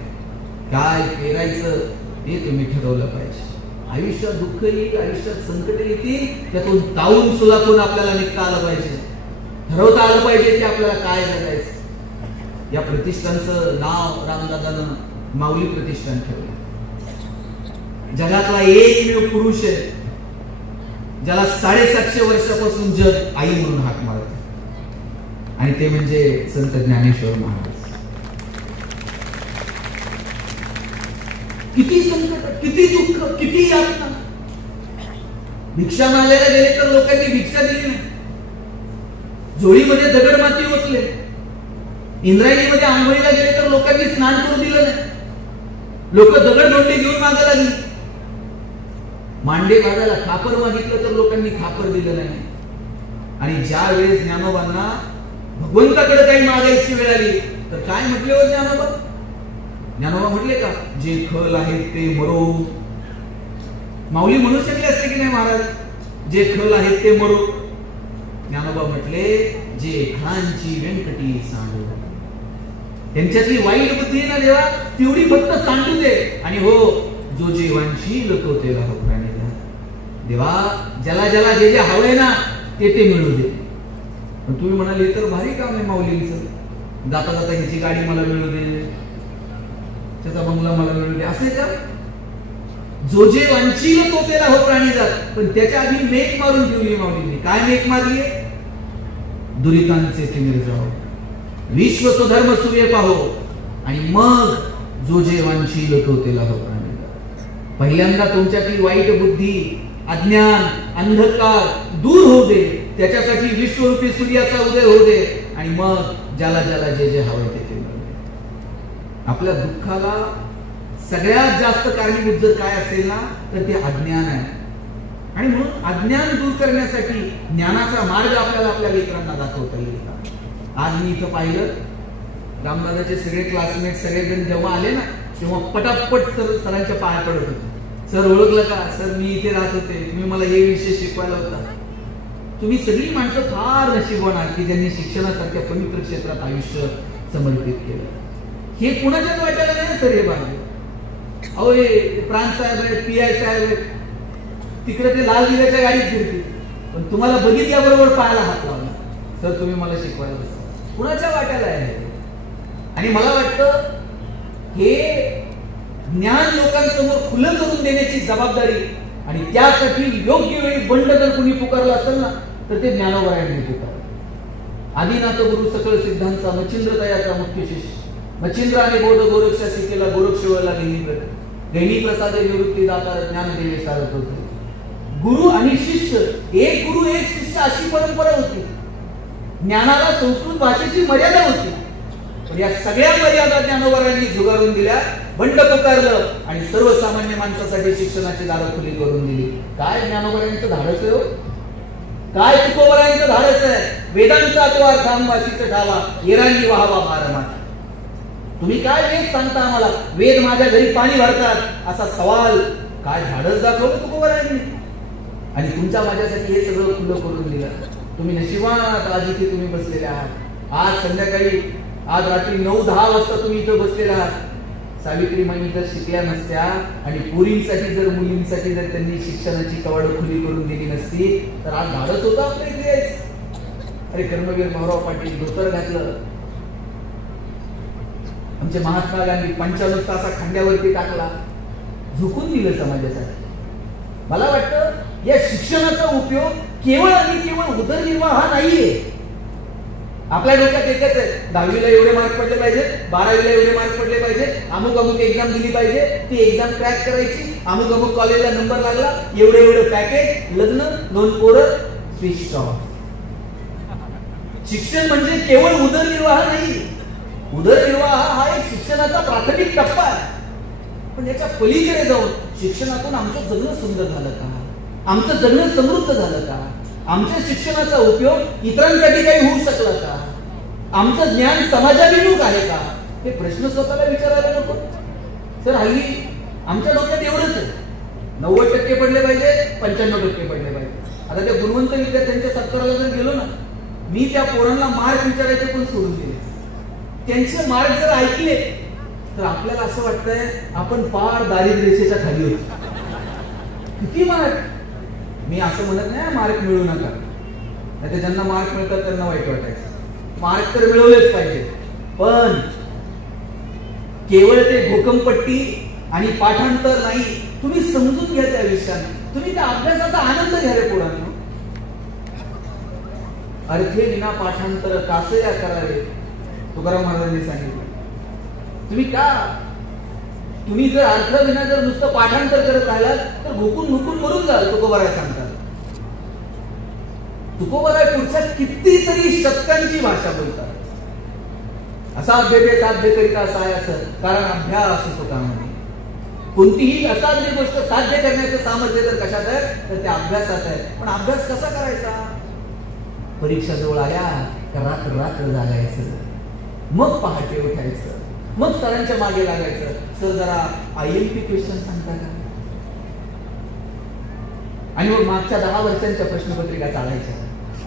काय पेरायचं ते तुम्ही ठरवलं पाहिजे. आयुष्यात दुःख येईल, आयुष्यात संकट येतील, त्यातून तावून सुलाखून आपल्याला निघता आलं पाहिजे, ठरवता आलं पाहिजे की आपल्याला काय जगायचं. या प्रतिष्ठानचं नाव रामदादानं माऊली प्रतिष्ठान ठेवलं. जगातला एकमेव पुरुष आहे ज्याला 750 वर्षापासून जग आई म्हणून हाक मारत, आणि ते म्हणजे संत ज्ञानेश्वर महाराज. किती संकट, किती दुःख, किती यातना. भिक्षा मागायला गेले तर लोकांनी भिक्षा दिली नाही, झोळीमध्ये दगड माती ओतले. इंद्रायणीमध्ये आंघोळीला गेले तर लोकांनी स्नान करू दिलं नाही, लोक दगड दोंडे घेऊन मागायला लागली. मांडे घालायला खापर मागितलं तर लोकांनी खापर दिलं नाही. आणि ज्या वेळेस ज्ञानोबांना भगवंताकडे काही मागायची वेळ आली तर काय म्हटले हो ज्ञानोबा. ज्ञानोबा म्हटले का जे खल आहेत ते मरो. माऊली म्हणू शकले असते की नाही महाराज, जे खल आहेत ते मरो. ज्ञानोबा म्हटले, जे घांची व्यंकटी सांडू, त्यांच्यातली वाईट बुद्धी ना देवा तेवढी फक्त सांडू दे, आणि हो जो जे वांशील तो तेला हो प्राणी देवा, ज्याला ज्याला जे जे हवंय ना ते ते मिळू दे. पण तुम्ही म्हणाले तर भारी काम आहे माऊलींचं, जाता जाता ह्याची गाडी मला मिळू दे, त्याचा बंगला मला मिळू दे, असं का? जो जे वांशील तो तेला हो प्राणी जात. पण त्याच्या आधी मेक मारून ठेवली माऊलींनी. काय मेक मारली? दुरितांचे तिमिर जाओ, विश्व स्वधर्म सुवे पाहो, आणि मग जो जे वांशील तो तेला हो प्राणी जात. पहिल्यांदा तुमच्यातील वाईट बुद्धी, अज्ञान, अंधकार दूर होऊ दे, त्याच्यासाठी विश्वरूपी सूर्याचा उदय होऊ दे, आणि मग ज्याला ज्याला जे जे हवंय ते मिळू दे. आपल्या दुःखाला सगळ्यात जास्त कारणीभूत जर काय असेल ना तर ते अज्ञान आहे. आणि म्हणून अज्ञान दूर करण्यासाठी ज्ञानाचा मार्ग आपल्याला आपल्या लेकरांना दाखवता येईल. आज मी इथं पाहिलं, रामदादाचे सगळे क्लासमेट सगळेजण जेव्हा आले ना तेव्हा पटापट सरांच्या पाया पडत होते. सर ओळखलं का? सर मी इथे राहत होते, तुम्ही मला हे विषय शिकवायला होता. तुम्ही सगळी माणसं फार नशीबवान आहात की ज्यांनी शिक्षणासारख्या पवित्र क्षेत्रात आयुष्य समर्पित केलं. हे कुणाच्याच वाट्याला नाही सर हे भाग्य. अहो हे प्रांत साहेब आहेत, PI साहेब आहेत, तिकडे ते लाल दिव्याच्या गाडीत फिरतील, पण तुम्हाला बघितल्याबरोबर पायाला हात लावला. सर तुम्ही मला शिकवायला होता. कुणाच्या वाट्याला आहे? आणि मला वाटतं हे ज्ञान लोकांसमोर खुलं करून देण्याची जबाबदारी, आणि त्यासाठी योग्य वेळी बंड जर कुणी पुकारला असेल ना तर ते ज्ञानोबायांनी पुकारलं. आदिनाथ गुरु सकळ सिद्धांचा मच्छिंद्र दयाचा मुख्य शिष्य, मच्छिंद्र आणि बोध गोरक्षा शिकेला गोरक्षेवरला गैनी प्रसादे निवृत्ती दाता ज्ञानदेवे सारत होते. गुरु आणि शिष्य, एक गुरु एक शिष्य अशी परंपरा होती. ज्ञानाला संस्कृत भाषेची मर्यादा होती, पण या सगळ्या मर्यादा ज्ञानोबांनी झुगारून दिल्या, बंड पुकारलं, आणि सर्वसामान्य माणसासाठी शिक्षणाची दारं खुली करून दिली. काय ज्ञानोबांचं धाडस आहे हो, काय तुकोबारांचं धाडस आहे. वेदांचा तो अर्थांबाशीचा ठावा येरांनी व्हावा भारमात. तुम्ही काय वेद सांगता आम्हाला? वेद माझ्या घरी पाणी भरतात असा सवाल काय धाडस दाखवलं तुकोबारांनी. आणि तुमच्या माझ्यासाठी हे सगळं खुलं करून दिलं. तुम्ही नशिबान आज इथे तुम्ही बसलेले आहात. आज संध्याकाळी, आज रात्री 9-10 वाजता तुम्ही इथं बसलेले आहात. सावित्रीमाई जर शिकल्या नसत्या आणि पोरींसाठी जर मुलींसाठी जर त्यांनी शिक्षणाची कवाड खुली करून दिली नसती तर आज धाडस होतं आपल्या इथे यायचं. अरे कर्मवीर भाऊराव पाटील धोतर घातलं, आमचे महात्मा गांधी 55 तासा खांद्यावरती टाकला, झुकून दिलं समाजासाठी. मला वाटतं या शिक्षणाचा उपयोग केवळ आणि केवळ उदरनिर्वाह हा नाहीये. आपल्या डोक्यात एकच आहे, 10वीला एवढे मार्क पडले पाहिजे, 12वीला एवढे मार्क पडले पाहिजे, अमुक अमुक एक्झाम दिली पाहिजे, ती एक्झाम क्रॅक करायची, अमुक अमुक कॉलेजला नंबर लागला, एवढं पॅकेज, लग्न, 2 पोरं, स्विच ऑफ. शिक्षण म्हणजे केवळ उदरनिर्वाह नाही. उदरनिर्वाह हा एक शिक्षणाचा प्राथमिक टप्पा आहे. पण याच्या पलीकडे जाऊन शिक्षणातून आमचं जगणं सुंदर झालं का? आमचं जगणं समृद्ध झालं का? आमच्या शिक्षणाचा उपयोग इतरांसाठी काही होऊ शकला का? आमचं ज्ञान समाजाभिमुख आहे का? हे प्रश्न स्वतःला विचारायला नको. सर हल्ली आमच्या डोक्यात एवढंच आहे, 90% पडले पाहिजे, 95% पडले पाहिजे. आता त्या गुणवंत विद्यार्थ्यांच्या सत्काराला जर गेलो ना, मी त्या पोरांना मार्क विचारायचे पण सोडून दिले. त्यांचे मार्क जर ऐकले तर आपल्याला असं वाटतंय आपण पार दारिद्र्य रेषेच्या खाली होतो. किती मार्क? मी असं म्हणत नाही मार्क मिळू नका, नाही तर ज्यांना मार्क मिळतात त्यांना वाईट वाटायचं. मार्क तर मिळवलेच पाहिजे, पण केवळ ते भूकंपट्टी आणि पाठांतर नाही, तुम्ही समजून घ्या त्या विषयाने, तुम्ही त्या अभ्यासाचा आनंद घ्या रे पोरांनो. अर्थे विना पाठांतर कासया करावे, तुकाराम महाराजांनी सांगितलं. तुम्ही जर अर्थ विना जर नुसतं पाठांतर करत राहिलात तर भुकून मरून जाल. तुकोबाराय सांगतात. तुकोबाराय पुढच्या कितीतरी शतकांची भाषा बोलतात. असाध्य ते साध्य करिता साय असं, कारण अभ्यास होतो कामाने. कोणतीही असाध्य गोष्ट साध्य करण्याचं सामर्थ्य जर कशात आहे तर त्या अभ्यासात आहे. पण अभ्यास कसा करायचा? परीक्षा जवळ आल्या का रात्र जागायचं, मग पहाटे उठायचं, मग सरांच्या मागे लागायचं. सर जरा IMP क्वेश्चन सांगता का? आणि मग मागच्या 10 वर्षांच्या प्रश्नपत्रिका चालायच्या.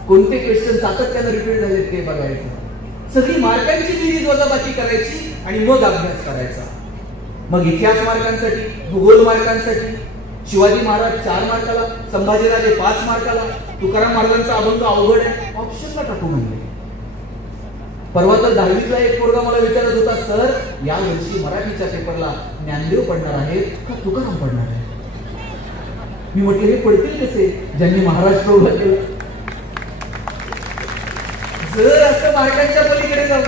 कोणते क्वेश्चन सातत्यानं रिपीट झालेत ते बघायचं. सगळी मार्कांची बेरीज वजाबाकी करायची आणि मग अभ्यास करायचा. मग इतिहास मार्कांसाठी, भूगोल मार्कांसाठी शिवाजी महाराज 4 मार्काला, संभाजीराजे 5 मार्काला, तुकाराम महाराजांचा अभंग अवघड आहे, ऑप्शनला टाकू म्हणले. परवा तर 10वीतला एक पोरगा मला विचारत होता, सर या वर्षी मराठीच्या पेपरला ज्ञानदेव पडणार आहेत का तुकाराम पडणार आहे? मी म्हटलं हे पडतील कसे ज्यांनी महाराष्ट्र उभा केलं. जर असं मार्कांच्या पलीकडे जाऊ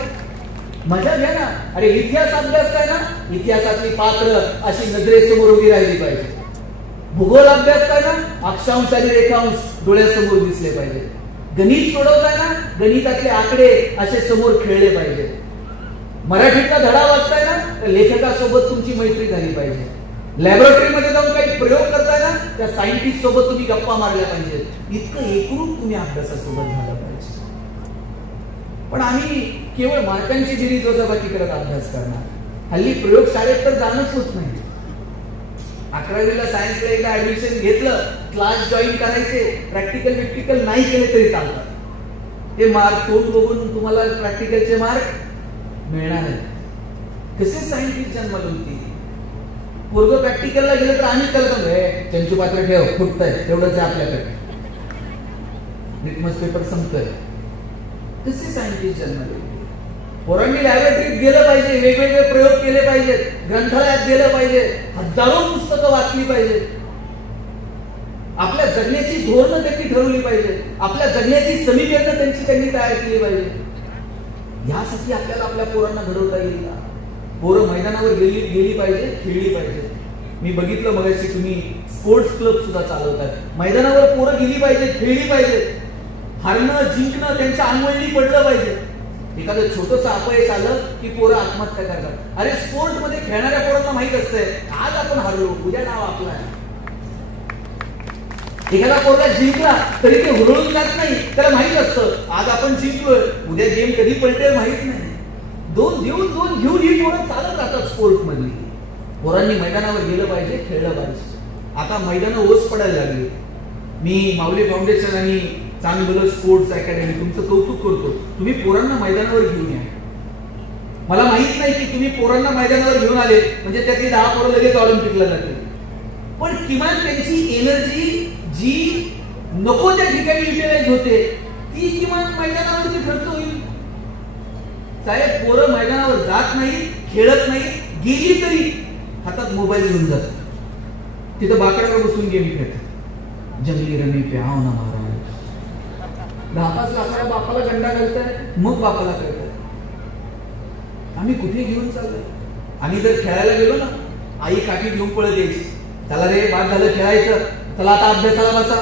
मजा घ्या ना. अरे इतिहास अभ्यास काय ना, इतिहासातली पात्र अशी नजरेसमोर उभी राहिली पाहिजे. भूगोल अभ्यास काय ना, अक्षांश आणि रेखांश डोळ्यासमोर दिसले पाहिजे. गणित सोडवताय ना, गणितातले आकडे असे समोर खेळले पाहिजे. मराठीतला धडा वाचताय ना, तर लेखकासोबत तुमची मैत्री झाली पाहिजे. लॅबोरेटरीमध्ये जाऊन काही प्रयोग करताय ना, त्या सायंटिस्ट सोबत तुम्ही गप्पा मारल्या पाहिजेत. इतकं एकरूप तुम्ही अभ्यासासोबत झालं पाहिजे. पण आम्ही केवळ मार्कांची बेरीज वजाबाकी करत अभ्यास करणार. हल्ली प्रयोगशाळेत तर जाणंच होत नाही. 11वीला सायन्सला एकदा ऍडमिशन घेतलं, क्लास जॉईन करायचे, प्रॅक्टिकल नाही केले तरी चालतात. ते मार्क तोंड बघून तुम्हाला प्रॅक्टिकलचे मार्क मिळणार नाही. कसे सायंटिस्ट जन्माला होती? पोरगं प्रॅक्टिकलला गेलं तर आम्ही करतो, चंचू पात्र ठेव, फुटतंय, तेवढंच आहे आपल्याकडे, लिटमस पेपर संपतोय. कसे सायंटिस्ट जन्माला? पोरांनी लॅबोरेटरीत गेलं पाहिजे, वेगवेगळे प्रयोग केले पाहिजेत, ग्रंथालयात गेलं पाहिजे, हजारो पुस्तकं वाचली पाहिजेत. आपल्या जगण्याची धोरणं त्यांनी ठरवली पाहिजे, आपल्या जगण्याची समीकरणं त्यांनी तयार केली पाहिजे. यासाठी आपल्याला आपल्या पोरांना घडवता येईल का? पोरं मैदानावर गेली पाहिजे, खेळली पाहिजे. मी बघितलं मगाशी तुम्ही स्पोर्ट्स क्लब सुद्धा चालवतात. मैदानावर पोरं गेली पाहिजे, खेळली पाहिजे. हारणं जिंकणं त्यांच्या अंगवळणी पडलं पाहिजे. एखादं छोटंसं अपयश आलं की पोरं आत्महत्या करतात. अरे स्पोर्ट मध्ये खेळणाऱ्या पोरांना माहित असतंय आज आपण हरलो, उद्या नाव आपलं आहे. एखादा पोरगा जिंकला तरी ते हुरळून जात नाही, त्याला माहित असतं आज आपण जिंकलोय, उद्या गेम कधी पलटेल माहित नाही. 2 घेऊन ही पोरं चालत राहतात स्पोर्ट मधली. पोरांनी मैदानावर गेलं पाहिजे, खेळलं पाहिजे. आता मैदानं ओस पडायला लागली. मी माऊली फाउंडेशन आणि चांगलं स्पोर्ट्स अकॅडमी तुमचं कौतुक करतो. तुम्ही पोरांना मैदानावर घेऊन या. मला माहित नाही की तुम्ही पोरांना मैदानावर घेऊन आले म्हणजे त्यातली 10 पोरं लगेच ऑलिम्पिकला जातील, पण किमान त्यांची एनर्जी जी नको त्या ठिकाणी युटिलाइज होते ती किमान मैदानावरती खर्च होईल. साहेब पोरं मैदानावर जात नाही, खेळत नाही, गेली तरी हातात मोबाईल घेऊन जातात. तिथं बाकड्यावर बसून गेम खेळतात. जंगली रमी प्याव ना महाराज. 10-5 लाखाला बापाला गंडा घालताय, मग बापाला कळतंय आम्ही कुठे घेऊन चाललोय. आम्ही जर खेळायला गेलो ना, आई काठी घेऊन पळत यायची, चला रे बाद झालं खेळायचं, चला आता अभ्यासाला बसा.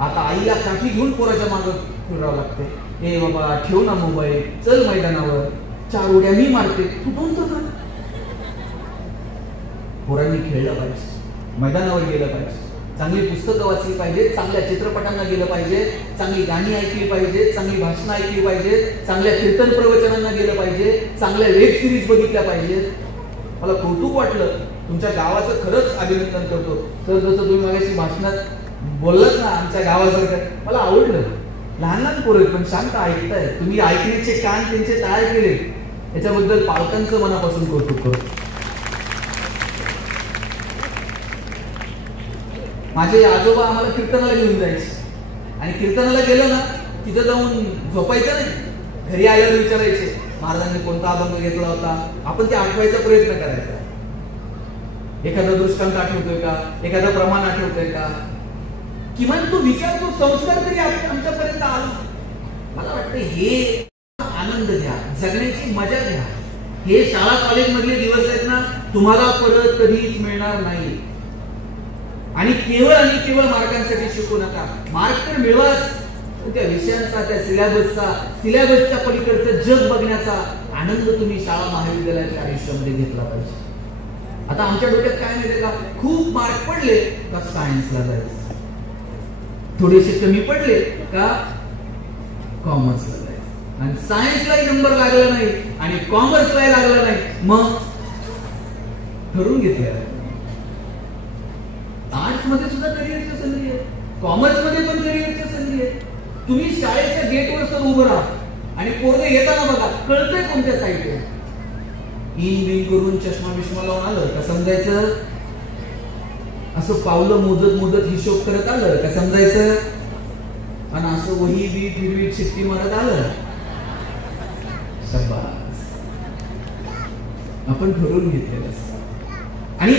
आता आईला काठी घेऊन पोराच्या मागं फिरावं लागते. ए बाबा ठेव ना मोबाईल, चल मैदानावर, 4 उड्या मी मारते, तू 2 तर कर. पोरांनी खेळलं पाहिजे, मैदानावर गेलं पाहिजे, चांगली पुस्तकं वाचली पाहिजे, चांगल्या चित्रपटांना गेलं पाहिजे, चांगली गाणी ऐकली पाहिजे, चांगली भाषणं ऐकली पाहिजे, चांगल्या कीर्तन प्रवचनांना गेलं पाहिजे, चांगल्या वेब सिरीज बघितल्या पाहिजेत. मला कौतुक वाटलं, तुमच्या गावाचं खरंच अभिनंदन करतो सर. जसं तुम्ही मागाशी भाषणात बोललात ना आमच्या गावासारखं, मला आवडलं. लहान पोरं पण शांत ऐकताय, तुम्ही ऐकण्याचे कान त्यांचे तयार केले, याच्याबद्दल पालकांचं मनापासून कौतुक करतो. माझे आजोबा आम्हाला कीर्तनाला घेऊन जायचे आणि कीर्तनाला गेलो ना तिथं जाऊन झोपायचं नाही. घरी आल्यावर विचारायचे महाराजांनी कोणता अभंग घेतला होता, आपण ते आठवायचा प्रयत्न करायचा. एखादा दृष्टांत आठवतोय का, एखादं प्रमाण आठवतोय का, किमान तो विचार, तो संस्कार तरी आमच्यापर्यंत आला. मला वाटतं हे आनंद घ्या, जगण्याची मजा घ्या. हे शाळा कॉलेज मधले दिवस आहेत ना, तुम्हाला परत कधीच मिळणार नाही. आणि केवळ मार्कांसाठी शिकू नका. मार्क तर मिळवाच, त्या विषयांचा, त्या सिलेबसच्या पलीकडचं जग बघण्याचा आनंद तुम्ही शाळा महाविद्यालयाच्या आयुष्यामध्ये घेतला पाहिजे. आता आमच्या डोक्यात काय माहिती का, खूप मार्क पडले का सायन्सला जायचं, थोडेसे कमी पडले का कॉमर्सला जायचं, आणि सायन्सलाही नंबर लागला नाही आणि कॉमर्सलाही लागला नाही, मग ठरवून घेतलं आर्ट्स मध्ये सुद्धा करिअरच्या संधी आहेत, कॉमर्स मध्ये पण करिअरच्या संधी आहेत. तुम्ही शाळेच्या गेटवर सर उभं राहा आणि पोरगं येताना बघा कळतंय कोणत्या साईडला. इन बिन करून चष्मा बिष्मा लावून आलं का समजायचं, असं पावलं मोजत मोजत हिशोब करत आलं का समजायचं, आणि असं वही बी फिरवी शिट्टी मारत आलं शाबास, आपण ठरवून घेतलेलं असतं. आणि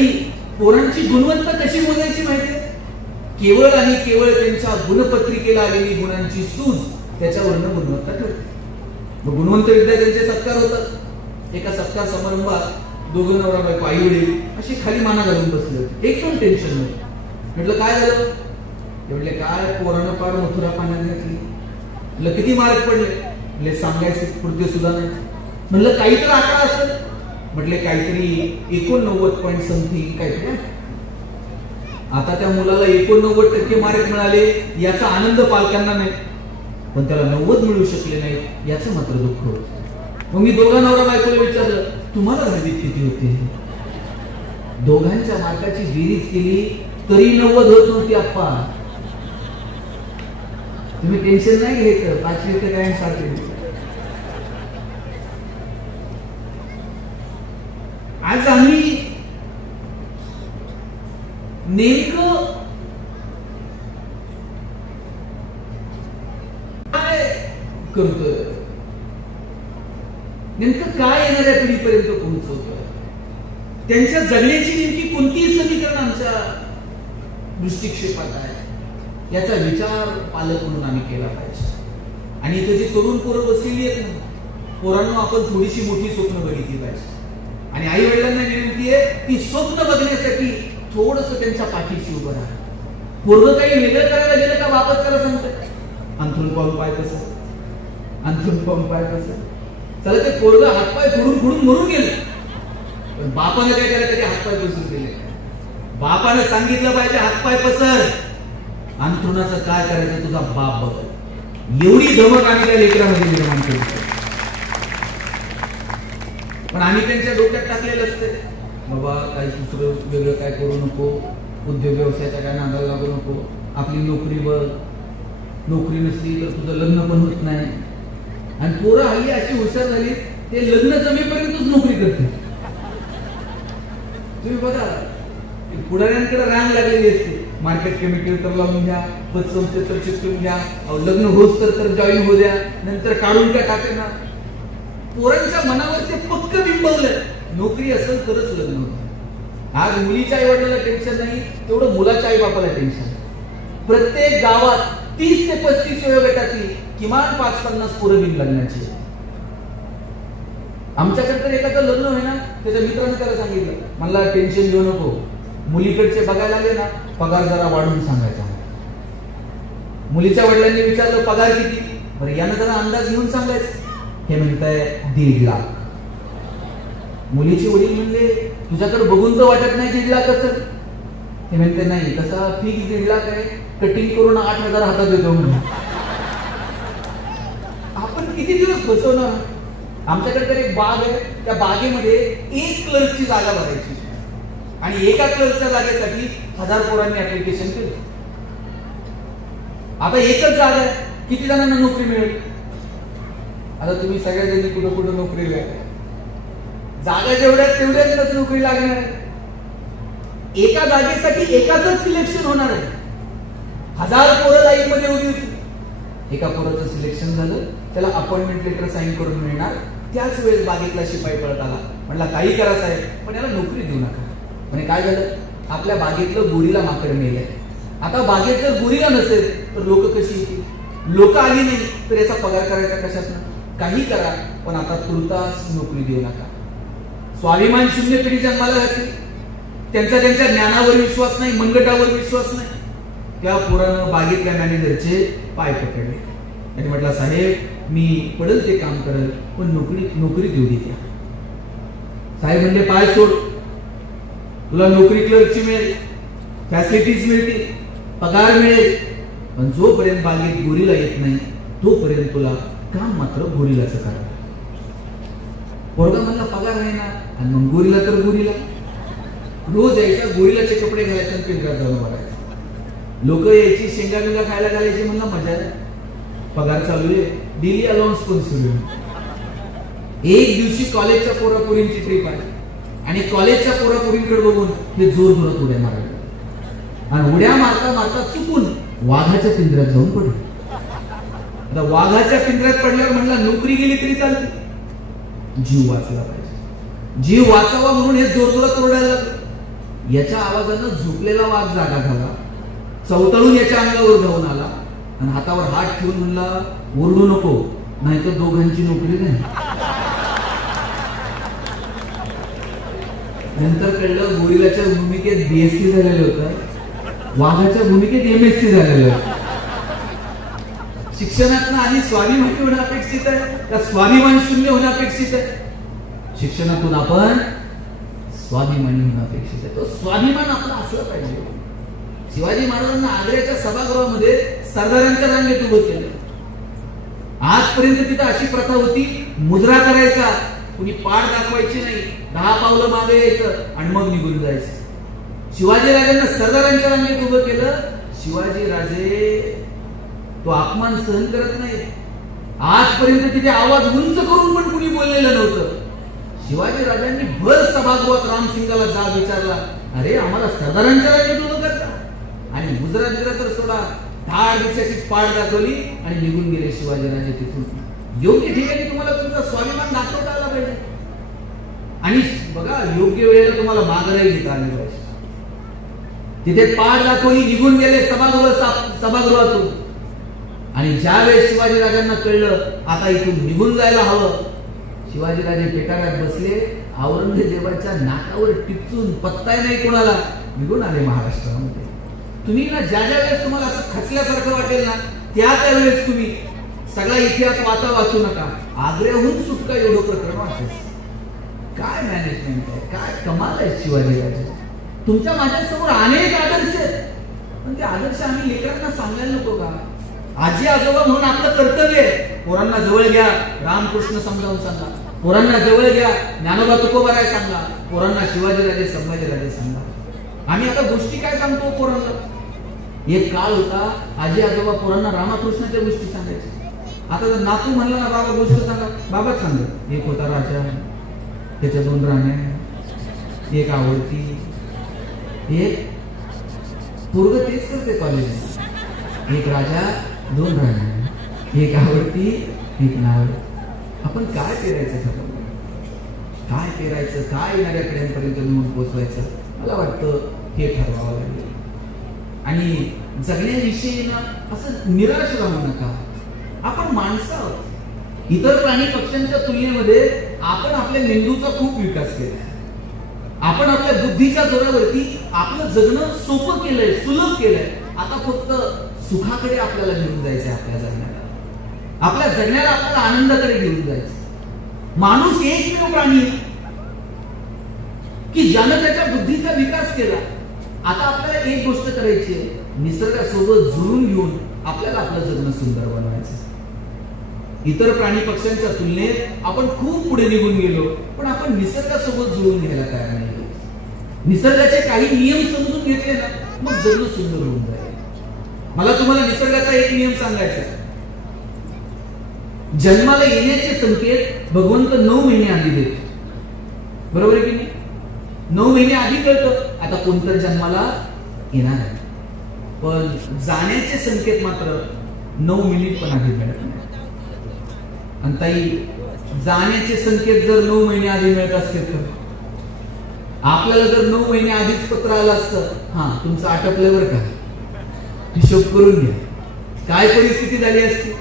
पोरांची गुणवत्ता कशी मोजायची माहितीये, केवळ आणि केवळ त्यांच्या गुणपत्रिकेला आलेली गुणांची सूज त्याच्यावरनं गुणवत्ता ठरते. मग गुणवंत विद्यार्थ्यांचे सत्कार होतात. एका सत्कार समारंभात दोघं नवरा बायको आई वडील अशी खाली माना घालून बसले होते, एकदम टेन्शन मध्ये. म्हटलं काय झालं, म्हटले काय पोरानं पार मथुरा पाण्यात घातली. म्हटलं किती मार्क पडले, म्हटले सांगायचे पुढचे सुद्धा नाही. म्हटलं काहीतरी आकडा असेल, म्हटले काहीतरी 89 समथिंग काहीतरी. आता त्या मुलाला 89% मार्क मिळाले याचा आनंद पालकांना नाही, पण त्याला 90 मिळू शकले नाही याचं मात्र दुःख होतं. मग मी दोघा नवरा बायकोला विचारलं तुम्हाला दहावीत किती होते. दोघांच्या मार्काची बेरीज केली तरी 90 होत नव्हती. आप्पा तुम्ही टेन्शन नाही घ्यायचं, 5वी ते काय सारखे. आज आम्ही नेमकं काय करतोय, नेमकं काय येणाऱ्या पिढीपर्यंत पोहोचवतोय, त्यांच्या जगण्याची नेमकी कोणती समीकरण आमच्या दृष्टिक्षेपात आहे याचा विचार पालक म्हणून आम्ही केला पाहिजे. आणि इथे जी तरुण पोरं बसलेली आहेत ना, पोरांना आपण थोडीशी मोठी स्वप्न बघितली पाहिजे. आणि आई वडिलांना विनंती आहे की स्वप्न बघण्यासाठी थोडस त्यांच्या पाठीशी उभं राहा. पोरगं काही वेगळं करायला गेलं का वापस करा सांगतंय, अंथरूण पाहून पाय कसं, अंथरूण पाहून पाय कसं. चला ते पोरगं हातपाय फोडून फोडून मरून गेलं, पण बापानं काय केलं, त्याचे हातपाय पसरून दिले. बापानं सांगितलं पाहिजे हातपाय पसर, अंथरुणाचं काय करायचं तुझा बाप बघ. एवढी धमक आम्ही त्या लेकरामध्ये निर्माण केली. पण आम्ही त्यांच्या डोक्यात टाकलेलं असते बाबा काही दुसरं वेगळं काय करू नको, उद्योग व्यवसायाच्या काय नादाला लागू नको, आपली नोकरी बघ, नोकरी नसली तर तुझं लग्न पण होत नाही. आणि पोरं हल्ली अशी हुशार झाली ते लग्न जमेपर्यंतच नोकरी करते. तुम्ही बघा पुढाऱ्यांकडे रांग लागलेली असते, मार्केट कमिटी तर लावून घ्या, पतसंस्थेत तर चिकटून घ्या, लग्न होत तर जॉईन होऊ द्या, नंतर काढून काय टाकेना. पोरांच्या मनावर ते पक्क बिंबवलं नोकरी असेल तरच लग्न होतं. आज मुलीच्या आई वडिलांना टेन्शन नाही तेवढं मुलाच्या आई बापाला टेन्शन. प्रत्येक गावात 30 ते 35 वयोगटातली किमान 5-50 पोरं बिन लग्नाची. आमच्याकडे तर एखादं लग्न आहे ना, त्याच्या मित्राने त्याला सांगितलं मला टेन्शन घेऊ नको, मुलीकडचे बघायला आले ना पगार जरा वाढवून सांगायचा. मुलीच्या वडिलांनी विचारलं पगार किती, बरं यानं जरा अंदाज घेऊन सांगायचं. हे म्हणताय 1.5 लाख. मुलीचे वडील म्हणले तुझ्याकडे बघून तर वाटत नाही 1.5 लाख असेल. हे म्हणते नाही तसा फिक्स 1.5 लाख आहे, कटिंग करून 8,000 हातात देतो म्हणून. आपण किती दिवस फसवणार. आमच्याकडे तर एक बाग आहे, त्या बागेमध्ये 1 क्लर्कची जागा भरायची आणि एका क्लर्कच्या जागेसाठी 1000 पोरांनी ऍप्लिकेशन केलं. आता एकच जागा आहे, किती जणांना नोकरी मिळेल. आता तुम्ही सगळ्या जणी कुठं कुठं नोकरी लागल्या, जागा जेवढ्यात तेवढ्याच नोकरी लागणार आहे. एका जागेसाठी एकाच सिलेक्शन होणार आहे. 1000 पोरं लाईन मध्ये उभी होती, एका पोराचं सिलेक्शन झालं, त्याला अपॉइंटमेंट लेटर साईन करून मिळणार. त्याच वेळेस बागेतला शिपाई पळत आला, म्हणला काही करा साहेब पण याला नोकरी देऊ नका. म्हणजे काय झालं, आपल्या बागेतलं गोरीला माकड मेलंय. आता बागेत जर गोरीला नसेल तर लोक कशी येतील. लोक आली नाही तर याचा पगार करायचा कशातनं. काही करा पण आता तुर्तास नोकरी देऊ नका. स्वाभिमान शून्य पिढी जन्माला घातली, त्यांचा त्यांच्या ज्ञानावर विश्वास नाही, मनगटावर विश्वास नाही. त्या पोरानं बागेतल्या मॅनेजरचे पाय पकडले आणि म्हटलं साहेब मी पडेल ते काम करेल पण नोकरी देऊ दे. साहेब म्हणले पाय सोड, तुला नोकरी क्लर्कची मिळेल, फॅसिलिटीज मिळतील, पगार मिळेल, पण जोपर्यंत बागेत गोरीला येत नाही तोपर्यंत तुला काम मात्र गोरीलाचं करा. पोरगा म्हणला पगार आहे ना, आणि मग गोरीला तर गोरीला रोज यायचा, गोरीलाचे कपडे घालायचे आणि पिंजऱ्यात जाऊन बघायचं. लोक यायची शेंगा बिंगा खायला घालायची, म्हणला मजा आहे. पगार चालू आहे, डेली अलाउन्स पण सुरू आहे. एक दिवशी कॉलेजच्या पोरापोरींची ट्रिप आहे आणि कॉलेजच्या पोरापोरींकडे बघून हे जोर जोरात उड्या मारले आणि उड्या मारता मारता चुकून वाघाच्या पिंजऱ्यात जाऊन पडले. आता वाघाच्या पिंजऱ्यात पडल्यावर म्हणला नोकरी गेली तरी चालते, जीव वाचला पाहिजे. जीव वाचावा म्हणून हे जोर जोरात ओरडायला लागले. याच्या आवाजानं झोपलेला वाघ जागा झाला, चवतळून याच्या अंगावर धावून आला आणि हातावर हात ठेवून म्हणला ओरडू नको, नाही तर दोघांची नोकरी नाही. नंतर कळलं गोरिलाच्या भूमिकेत बीएससी झालेलं होतं, वाघाच्या भूमिकेत एमएससी झालेलं होतं. शिक्षणातनं आधी स्वाभिमानी होणं अपेक्षित आहे का स्वाभिमान शून्य होणं अपेक्षित आहे? शिक्षणातून आपण स्वाभिमानी होणं अपेक्षित आहे. तो स्वाभिमान आपला असला पाहिजे. शिवाजी महाराजांना आग्र्याच्या सभागृहामध्ये सरदारांच्या रांगेत उभं केलं. आजपर्यंत तिथं अशी प्रथा होती, मुजरा करायचा, कुणी पाठ दाखवायची नाही, 10 पावलं मागे यायचं आणि मग निघून जायचं. शिवाजीराजांना सरदारांच्या रांगेत उभं केलं. शिवाजी राजे तो अपमान सहन करत नाही. आजपर्यंत तिथे आवाज उंच करून पण कुणी बोललेलं नव्हतं. शिवाजी राजांनी भर सभागृहात रामसिंगाला जाब विचारला, अरे आम्हाला सरदारांच्या रांगेत उभं करता? आणि मुजरा दिला तर सोडा, 10 दिवसाची पाठ दाखवली आणि निघून गेले शिवाजीराजे तिथून. योग्य ठिकाणी तुम्हाला तुमचा स्वाभिमान दाखवता आला पाहिजे आणि बघा योग्य वेळेला तुम्हाला माघारही घेता आले पाहिजे. तिथे पाठ दाखवली, निघून गेले सभागृहातून. आणि ज्यावेळेस शिवाजीराजांना कळलं आता इथून निघून जायला हवं, शिवाजीराजे पेटाऱ्यात बसले, औरंगजेबाच्या नाकावर टिपचून पत्ताही नाही कोणाला निघून आले महाराष्ट्रामध्ये. तुम्ही ना ज्या वेळेस तुम्हाला असं खचल्यासारखं वाटेल ना त्यावेळेस तुम्ही सगळा इतिहास वाचू नका. आग्र्याहून सुटका एवढं प्रकरण वाचायचं. काय मॅनेजमेंट आहे, काय कमाल आहे शिवाजीराजे. तुमच्या माझ्यासमोर अनेक आदर्श आहेत, पण ते आदर्श आम्ही लेकरांना सांगायला नको का? आजी आजोबा म्हणून आपलं कर्तव्य आहे. पोरांना जवळ घ्या, रामकृष्ण समजावून सांगा. पोरांना जवळ घ्या, ज्ञानोबा तुकोबाराय सांगा. पोरांना शिवाजीराजे संभाजीराजे सांगा. आम्ही आता गोष्टी काय सांगतो पोरांना? एक काळ होता आजी आजोबा पोरांना रामकृष्णाच्या गोष्टी सांगायचे. आता जर नातू म्हणलं ना बाबा गोष्ट सांगा, बाबाच सांगत. एक होता राजा, त्याच्या 2 राण्या, एक आवडती, एक पोरग तेच करते कॉलेज. एक राजा 2 राण्या, एक आवडती, एक नाव. आपण काय पेरायचं ठरवलं? काय पेरायचं, काय येणाऱ्या पिढ्यांपर्यंत नेऊन पोहोचवायचं? मला वाटतं हे ठरवावं लागेल. आणि जगण्याविषयी ना असं निराश राहू नका. आपण माणसं आहोत. इतर प्राणी पक्ष्यांच्या तुलनेमध्ये आपण आपल्या मेंदूचा खूप विकास केलाय. आपण आपल्या बुद्धीच्या जोरावरती आपलं जगणं सोपं केलंय, सुलभ केलंय. आता फक्त सुखाकडे आपल्याला घेऊन जायचंय. आपल्या जगण्याला आपल्याला आनंदाकडे घेऊन जायचं. माणूस एकमेव प्राणी की ज्यानं त्याच्या बुद्धीचा विकास केला. आता आपल्याला एक गोष्ट करायची आहे, निसर्गासोबत जुळून घेऊन आपल्याला आपलं जगणं सुंदर बनवायचं. इतर प्राणी पक्ष्यांच्या तुलनेत आपण खूप पुढे निघून गेलो, पण आपण निसर्गासोबत जुळून घ्यायला तयार नाही. निसर्गाचे काही नियम समजून घेतले ना मग जगणं सुंदर होऊन जाईल. मला तुम्हाला निसर्गाचा एक नियम सांगायचा आहे. जन्माला येण्याचे संकेत भगवंत 9 महिने आधी देतो. बरोबर आहे की नाही? 9 महिने आधी कळतं आता कोणतं जन्माला येणार आहे. पण जाण्याचे संकेत मात्र 9 मिनिट पण आधी मिळत नाही. आणि ताई जाण्याचे संकेत जर 9 महिने आधी मिळत असतील तर आपल्याला जर 9 महिने आधीच पत्र आलं असतं, हा तुमचं आटपलं बरं का, हिशोब करून घ्या, काय परिस्थिती झाली असती.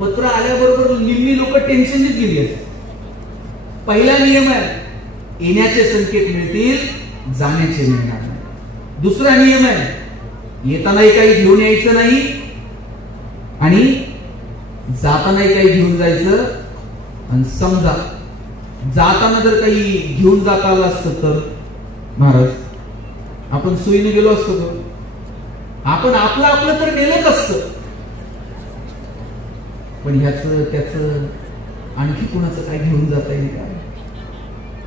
पत्र आल्याबरोबर निम्मी लोक टेन्शनच गेली असते. पहिला नियम आहे, येण्याचे संकेत मिळतील, जाण्याचे मिळणार नाही. दुसरा नियम आहे, येतानाही काही घेऊन यायचं नाही आणि जातानाही काही घेऊन जायचं. आणि समजा जाताना जर काही घेऊन जाता आलं असतं तर महाराज आपण सोयीने गेलो असतो तर आपण आपलं तर नेलंच असतं. पण ह्याचं त्याचं आणखी कुणाचं काय घेऊन जाता येईल का?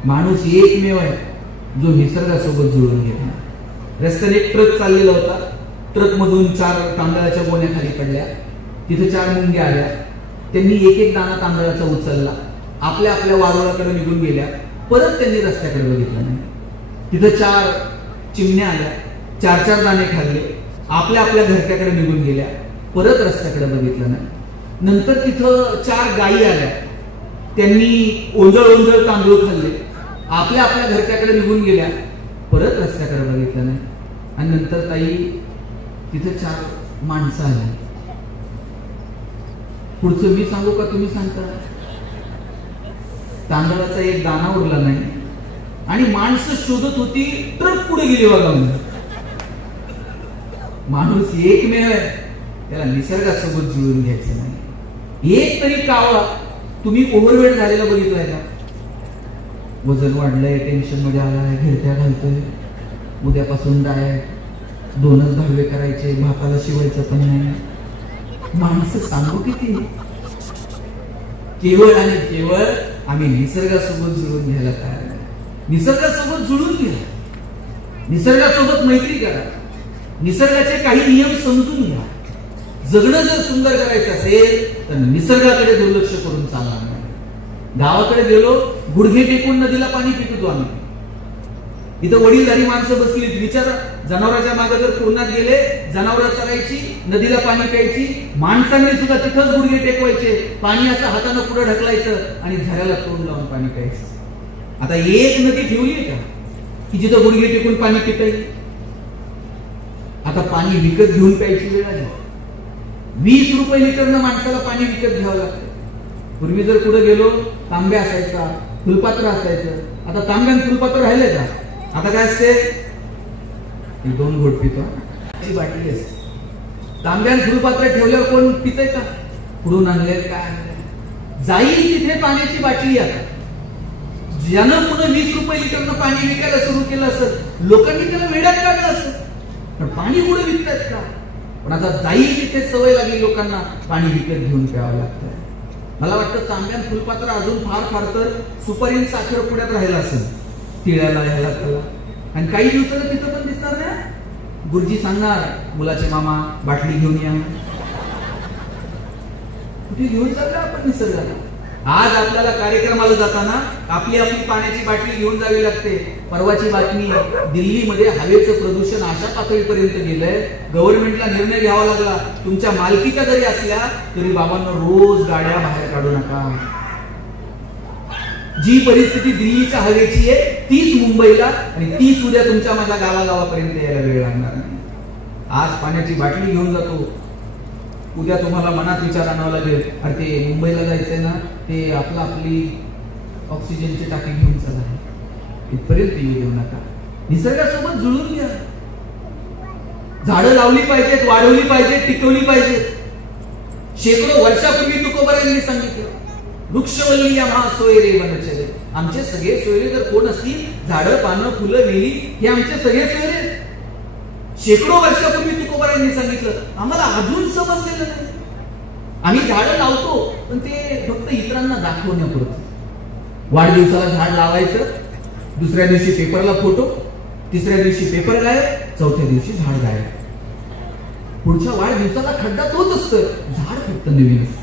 माणूस एकमेव आहे जो निसर्गासोबत जुळून घेतला. रस्त्याने एक ट्रक चाललेला होता. ट्रक मधून 4 तांदळाच्या गोण्या खाली पडल्या. तिथे 4 मुंग्या आल्या, त्यांनी एक एक दाणा तांदळाचा उचलला, आपल्या आपल्या वारुळाकडे निघून गेल्या, परत त्यांनी रस्त्याकडे बघितलं नाही. तिथं 4 चिमण्या आल्या, 4 दाणे खाल्ले, आपल्या आपल्या घरट्याकडे निघून गेल्या, परत रस्त्याकडे बघितलं नाही. नंतर तिथं 4 गायी आल्या, त्यांनी ओंजळ तांदूळ खाल्ले, आपल्या आपल्या घरट्याकडे निघून गेल्या, परत रस्त्याकडे बघितलं नाही. आणि नंतर ताई तिथं 4 माणसं आली. पुढचं मी सांगू का तुम्ही सांगता? तांदळाचा एक दाणा उरला नाही आणि माणसं शोधत होती, ट्रक पुढे गेली बघा. माणूस एकमेव आहे, त्याला निसर्गासोबत जुळून घ्यायचं नाही. एक तरी कावळा तुम्ही ओव्हरवेट झालेला बघितलाय का? वजन वाढलंय, टेन्शन मध्ये आलाय, घिरट्या घालतोय, उद्यापासून डायट, 2च धावे करायचे, भाताला शिवायचं पण नाही. माणसं सांगू किती? केवळ आणि केवळ आम्ही निसर्गासोबत जुळून घ्यायला तयार आहे. निसर्गासोबत जुळून घ्या, निसर्गासोबत मैत्री करा, निसर्गाचे काही नियम समजून घ्या. जगणं जर सुंदर करायचं असेल तर निसर्गाकडे दुर्लक्ष करून चालणार नाही. गावाकडे गेलो, गुडघे टेकून नदीला पाणी पिकतो आम्ही. इथं वडीलधारी माणसं बसली, विचारा, जनावरांच्या मागे जर पूर्णात गेले, जनावरं चरायची, नदीला पाणी प्यायची, माणसांनी सुद्धा तिथंच गुडघे टेकवायचे, पाणी असं हातानं पुढे ढकलायचं आणि झऱ्याला तोंड लावून पाणी प्यायचं. आता एक नदी ठेवली का की जिथं गुडघे टेकून पाणी पिता येईल? आता पाणी विकत घेऊन प्यायची वेळ आली. 20 रुपये लिटरनं माणसाला पाणी विकत घ्यावं लागतं. पूर्वी जर पुढे गेलो, तांबे असायचा, फुलपात्र असायचं. आता तांब्यान फुलपात्र राहिले का? आता काय असते? 2 घोट पितो, बाटली असते. तांब्यान फुलपात्र ठेवल्यावर कोण पितय का? पुढून आणले काय आणले? जाईल तिथे पाण्याची बाटली. आता ज्यानं पुढे 20 रुपये लिटरनं पाणी विकायला सुरू केलं असत, लोकांनी त्याला वेड्यात काढलं असत. पण पाणी पुढे विकतात का? पण आता जाईल तिथे सवय लागली लोकांना, पाणी विकत घेऊन प्यावं लागतं. मला वाटतं तांब्यान फुलपात्र अजून फार फार तर सुपारी साखर पुण्यात राहिला असेल, तिळ्याला ह्याला त्याला. आणि काही दिवसाला तिथं पण दिसणार ना, गुरुजी सांगणार, मुलाचे मामा बाटली घेऊन या. कुठे घेऊन चालला आपण निसर्गाला? आज आपल्याला कार्यक्रमाला जाताना आपली पाण्याची बाटली घेऊन जावी लागते. परवाची बातमी, दिल्लीमध्ये हवेचं प्रदूषण अशा पातळीपर्यंत गेलंय, गव्हर्नमेंटला निर्णय घ्यावा लागला, तुमच्या मालकीच्या जरी असल्या तरी बाबांना रोज गाड्या बाहेर काढू नका. जी परिस्थिती दिल्लीच्या हवेची आहे तीच मुंबईला, आणि तीच उद्या तुमच्या माझ्या गावागावापर्यंत यायला वेळ लागणार नाही. आज पाण्याची बाटली घेऊन जातो, उद्या तुम्हाला मनात विचार आणावा लागेल, अरे ते मुंबईला जायचंय ना, ते आपली ऑक्सिजनची टाकी घेऊन चला. इथपर्यंत येऊ देऊ नका. निसर्गासोबत जुळून घ्या. झाडं लावली पाहिजेत, वाढवली पाहिजेत, टिकवली पाहिजेत. शेकडो वर्षापूर्वी तुकोबारायांनी सांगितलं, वृक्षवल्ली या सोयरे वनचरे. आमचे सगळे सोयरे जर कोण असतील, झाडं, पानं, फुलं, वेली, हे आमचे सगळे सोयरे. शेकडो वर्षापूर्वी तुकोबारायांनी सांगितलं, आम्हाला अजून समजलेलं नाही. आम्ही झाडं लावतो पण ते फक्त इतरांना दाखवण्यापुरतं. वाढदिवसाला झाड लावायचं, दुसऱ्या दिवशी पेपरला फोटो, तिसऱ्या दिवशी पेपर गायब, चौथ्या दिवशी झाड गायब. पुढच्या वाढदिवसाला खड्डा तोच असतो, झाड फक्त नवीन असतं.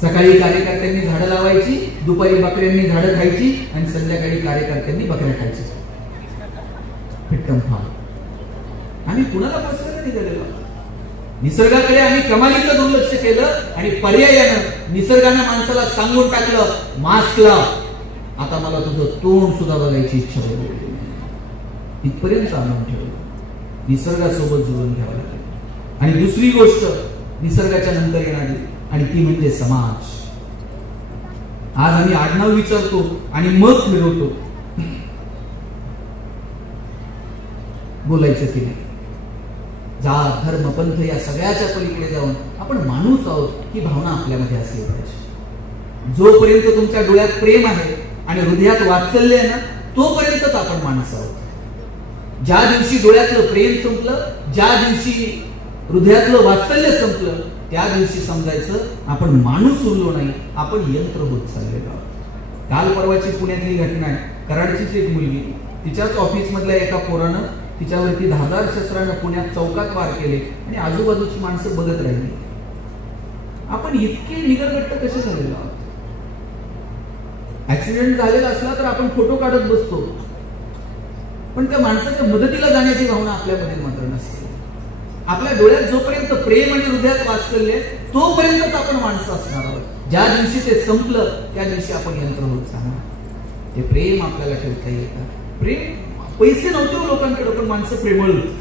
सकाळी कार्यकर्त्यांनी झाडं लावायची, दुपारी बकऱ्यांनी झाडं खायची, आणि संध्याकाळी कार्यकर्त्यांनी बकऱ्या खायची. फिट्टम फार. आम्ही कुणाला फसवायला निघालेलो? निसर्गाकडे आम्ही कमालीचं दुर्लक्ष केलं, आणि पर्यायानं निसर्गानं माणसाला सांगून टाकलं, मास्क लाव. आता मला तुझं तोंड सुद्धा बघायची इच्छा होती. इथपर्यंत आणून ठेवलं. निसर्गासोबत जुळून घ्यावं लागेल. आणि दुसरी गोष्ट निसर्गाच्या नंतर येणारी, आणि ती म्हणजे समाज. आज आम्ही आडनाव विचारतो आणि मग फिरवतो. बोलायचं की नाही? जात, धर्म, पंथ या सगळ्याच्या पलीकडे जाऊन आपण माणूस आहोत ही भावना आपल्यामध्ये असली पाहिजे. जोपर्यंत तुमच्या डोळ्यात प्रेम आहे आणि हृदयात वात्सल्य आहे ना, तोपर्यंतच आपण माणूस आहोत. ज्या दिवशी डोळ्यातलं प्रेम संपलं, ज्या दिवशी हृदयातलं वात्सल्य संपलं, त्या दिवशी समजायचं आपण माणूस उरलो नाही, आपण यंत्र होत चाललेलो आहोत. काल परवाची पुण्यातली घटना आहे. कराडचीच एक मुलगी, तिच्याच ऑफिस मधल्या एका पोरानं तिच्यावरती धारदार शस्त्रानं पुण्यात चौकात वार केले, आणि आजूबाजूची माणसं बघत राहिली. आपण इतके निगरगट्ट कसे झालेलो आहोत? ऍक्सिडेंट झालेला असला तर आपण फोटो काढत बसतो, पण त्या माणसाच्या मदतीला जाण्याची भावना आपल्यामध्ये मात्र नसते. आपल्या डोळ्यात जोपर्यंत प्रेम आणि हृदयात वाचलेले तोपर्यंतच आपण माणसं असणार आहोत. ज्या दिवशी ते संपलं त्या दिवशी आपण यंत्र होत जाणार. ते प्रेम आपल्याला ठेवता येतं. प्रेम, पैसे नव्हते लोकांकडे, पण माणसं प्रेमळ होती.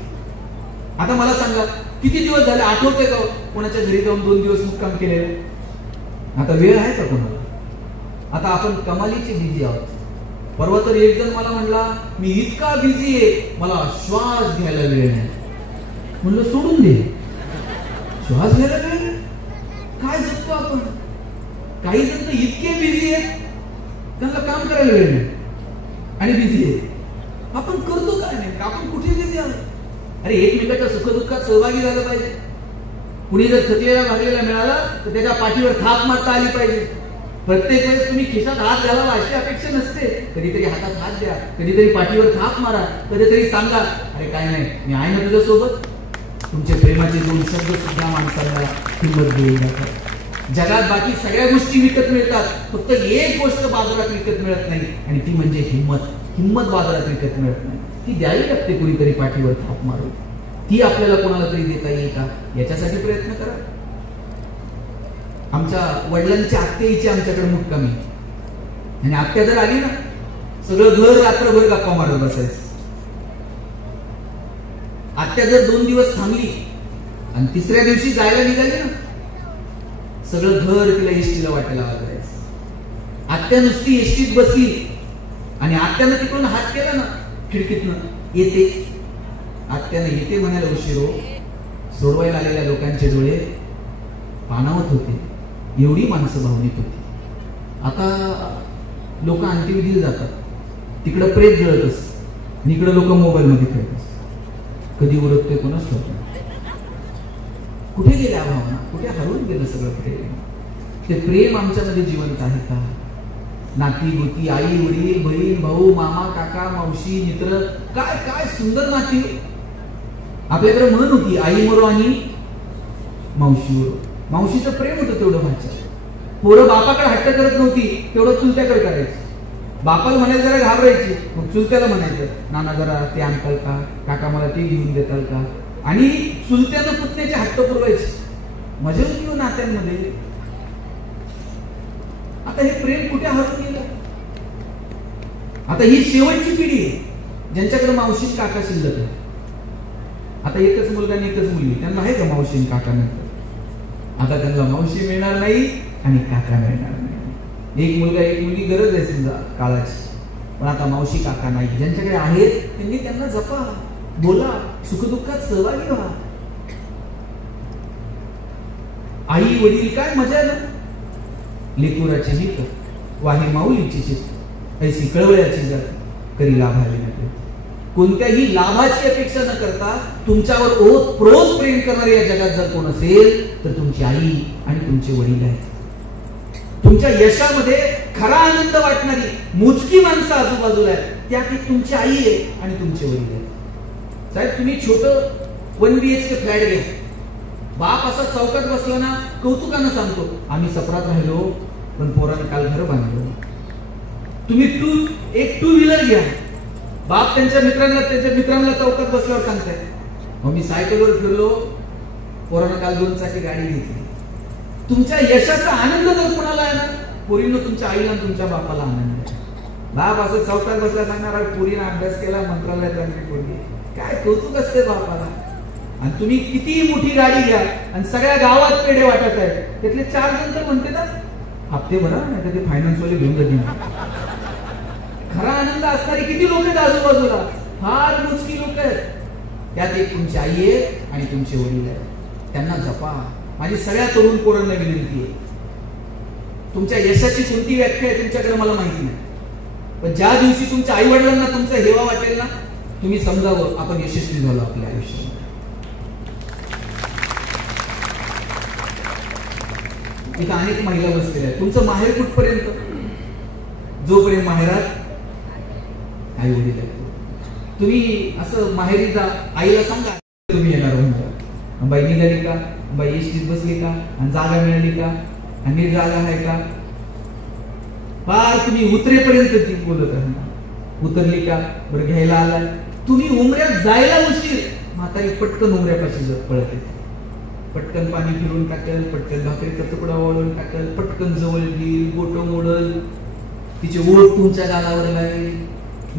आता मला सांगा, किती दिवस झाले आठवतंय का कोणाच्या घरी जाऊन 2 दिवस मुक्काम केलेलं? आता वेळ आहे का कोणाला? आता आपण कमालीचे बिझी आहोत. परवा तर एक जण मला म्हणला, मी इतका बिझी आहे मला श्वास घ्यायला वेळ नाही. म्हणलं सोडून दे, श्वास घ्यायला वेळ नाही, काय जगतो आपण? काही जण तर इतके बिझी आहेत त्यांना काम करायला वेळ नाही आणि बिझी आहे. आपण करतो काय नाही? आपण कुठे बिझी आहोत? अरे एकमेकाच्या सुखदुःखात सहभागी झालं पाहिजे. कुणी जर थकलेला भागलेला मिळाला तर त्याच्या पाठीवर थाप मारता आली पाहिजे. प्रत्येक वेळेस तुम्ही खिशात हात घालावा अशी अपेक्षा नसते. कधीतरी हातात हात द्या, कधीतरी पाठीवर थाप मारा, कधीतरी सांगा, अरे काय नाही, मी आहे ना तुझ्या सोबत. तुमचे प्रेमाचे 2 शब्द सुद्धा माणसाला किंमत देऊन जातात. जगात बाकी सगळ्या गोष्टी विकत मिळतात, फक्त एक गोष्ट बाजारात विकत मिळत नाही, आणि ती म्हणजे हिंमत. हिंमत बाजारात विकत मिळत नाही, ती द्यावी लागते कुणीतरी पाठीवर थाप मारून. ती आपल्याला कोणाला तरी देता येईल का, याच्यासाठी प्रयत्न करा. आमच्या वडिलांच्या आत्याईची आमच्याकडे मुक्कामी, आणि आत्या जर आली ना, सगळं घर रात्रभर गप्पा मारत बसायचं. आत्या जर 2 दिवस थांबली आणि 3ऱ्या दिवशी जायला निघाली ना, सगळं घर तिला एसटीला वाटायला लागायचं. आत्या नुसती एसटीत बसली आणि आत्यानं तिकडून हात केला ना खिडकीतनं, येते. आत्यानं येते म्हणायला उशीर हो, सोडवायला आलेल्या लोकांचे डोळे पाणावत होते. एवढी माणसं भावनिक होती. आता लोक अंत्यविधीला जातात, तिकडं प्रेत जळत असत आणि इकडे लोक मोबाईल मध्ये खेळत असतात. कधी उरकते कोणाच ठरत. कुठे गेल्या भावना? कुठे हरवून गेलं सगळं प्रेम? ते प्रेम आमच्यामध्ये जिवंत आहे का? नाती गोती, आई वडील, बहीण भाऊ, मामा काका मावशी मित्र, काय काय सुंदर नाती. आपल्याकडे म्हण होती, आई मरो आणि मावशी मरो. मावशीचं प्रेम होतं तेवढं माझ्या. पोरं बापाकडे हट्ट करत नव्हती, तेवढं चुलत्याकडे करायची. बापाला म्हणायचं जरा घाबरायची, मग चुलत्याला म्हणायचं, नाना जरा ते आणताल का, काका मला ते घेऊन देताल का. आणि चुलत्यानं पुतण्याचे हट्ट पुरवायचे. मजा होती नात्यांमध्ये. आता हे प्रेम कुठे हरवून गेलं? आता ही शेवटची पिढी आहे ज्यांच्याकडे मावशी काका शिल्लक आहे. आता एकच मुलगा आणि एकच मुलगी, त्यांना आहे का मावशी काका? नंतर आता त्यांना मावशी मिळणार नाही आणि काका मिळणार नाही. एक मुलगा एक मुलगी गरज आहे समजा काळाची, पण आता मावशी काका नाही. ज्यांच्याकडे आहेत त्यांनी त्यांना जपा, बोला, सुखदुःखात सहभागी व्हा. आई वडील काय मजा ना. लेकुराचे हित वाही माऊलीची चित ऐसी कळवळ्याची जर करी लाभावी नको. कोणत्याही लाभाची अपेक्षा न करता तुमच्यावर ओतप्रोत प्रेम करणारे या जगात जर कोण असेल तर तुमची आई आणि तुमचे वडील आहेत. तुमच्या यशामध्ये खरा आनंद वाटणारी मोजकी माणसं आजूबाजूला आहेत, त्यात एक तुमची आई आहे आणि तुमचे वडील आहेत. साहेब तुम्ही छोटं 1 BHK फ्लॅट घ्या, बाप असा चौकात बसला ना कौतुकानं सांगतो, आम्ही सपरात राहिलो पण पोराने काल घर बांधलं. तुम्ही एक 2 व्हीलर घ्या, बाप त्यांच्या मित्रांना चौकात बसल्यावर सांगताय, मग मी सायकलवर फिरलो, पोरानं काल 2 चाकी गाडी घेतली. तुमच्या यशाचा आनंद जर कुणाला आहे ना, पोरीनं तुमच्या आईला तुमच्या बापाला आनंद आहे. बाप असं चौकात बसला सांगणार, पोरीनं अभ्यास केला, मंत्रालयात जाणारी पोरगी, काय कौतुक असते बापाला. आणि तुम्ही किती मोठी गाडी घ्या आणि सगळ्या गावात पेढे वाटत आहेत, त्यातले 4 जण तर म्हणते ना हप्ते भरा, नाही तर ते फायनान्स वाले घेऊन जातील. खरा आनंद असणारे किती लोक आहेत आजूबाजूला? फार मोजकी लोक आहेत. त्यात एक तुमची आई आहे आणि तुमचे वडील आहेत, त्यांना जपा. माझी सगळ्या तरुण पोरांना विनंती आहे, तुमच्या यशाची कोणती व्याख्या आहे तुमच्याकडे मला माहिती नाही, पण ज्या दिवशी तुमच्या आई वडिलांना तुमचा हेवा वाटेल ना, तुम्ही समजावं आपण यशस्वी झालो आपल्या आयुष्यात. इथं अनेक महिला बसलेल्या आहेत. तुमचं माहेर कुठपर्यंत? जोपर्यंत माहेरात आई वडील आहेत. तुम्ही असं माहेरी जा, आईला सांगा तुम्ही येणार. बाई निघाली का बाई एसटीत बसली का, आणि जागा मिळाली का, आणि नीट जागा आहे का, फार तुम्ही उतरेपर्यंत ती बोलत राहणार. उतरली का, बरं घ्यायला आला, तुम्ही उमऱ्यात जायला उशीर, म्हातारी पटकन उमऱ्यापाशी पळत येते. पटकन पाणी फिरून टाकल, पटकन भाकरीचा तुकडा वळून टाकल, पटकन जवळ घेईल, बोट मोडल, तिची ओढ तुमच्या गालावर लागेल.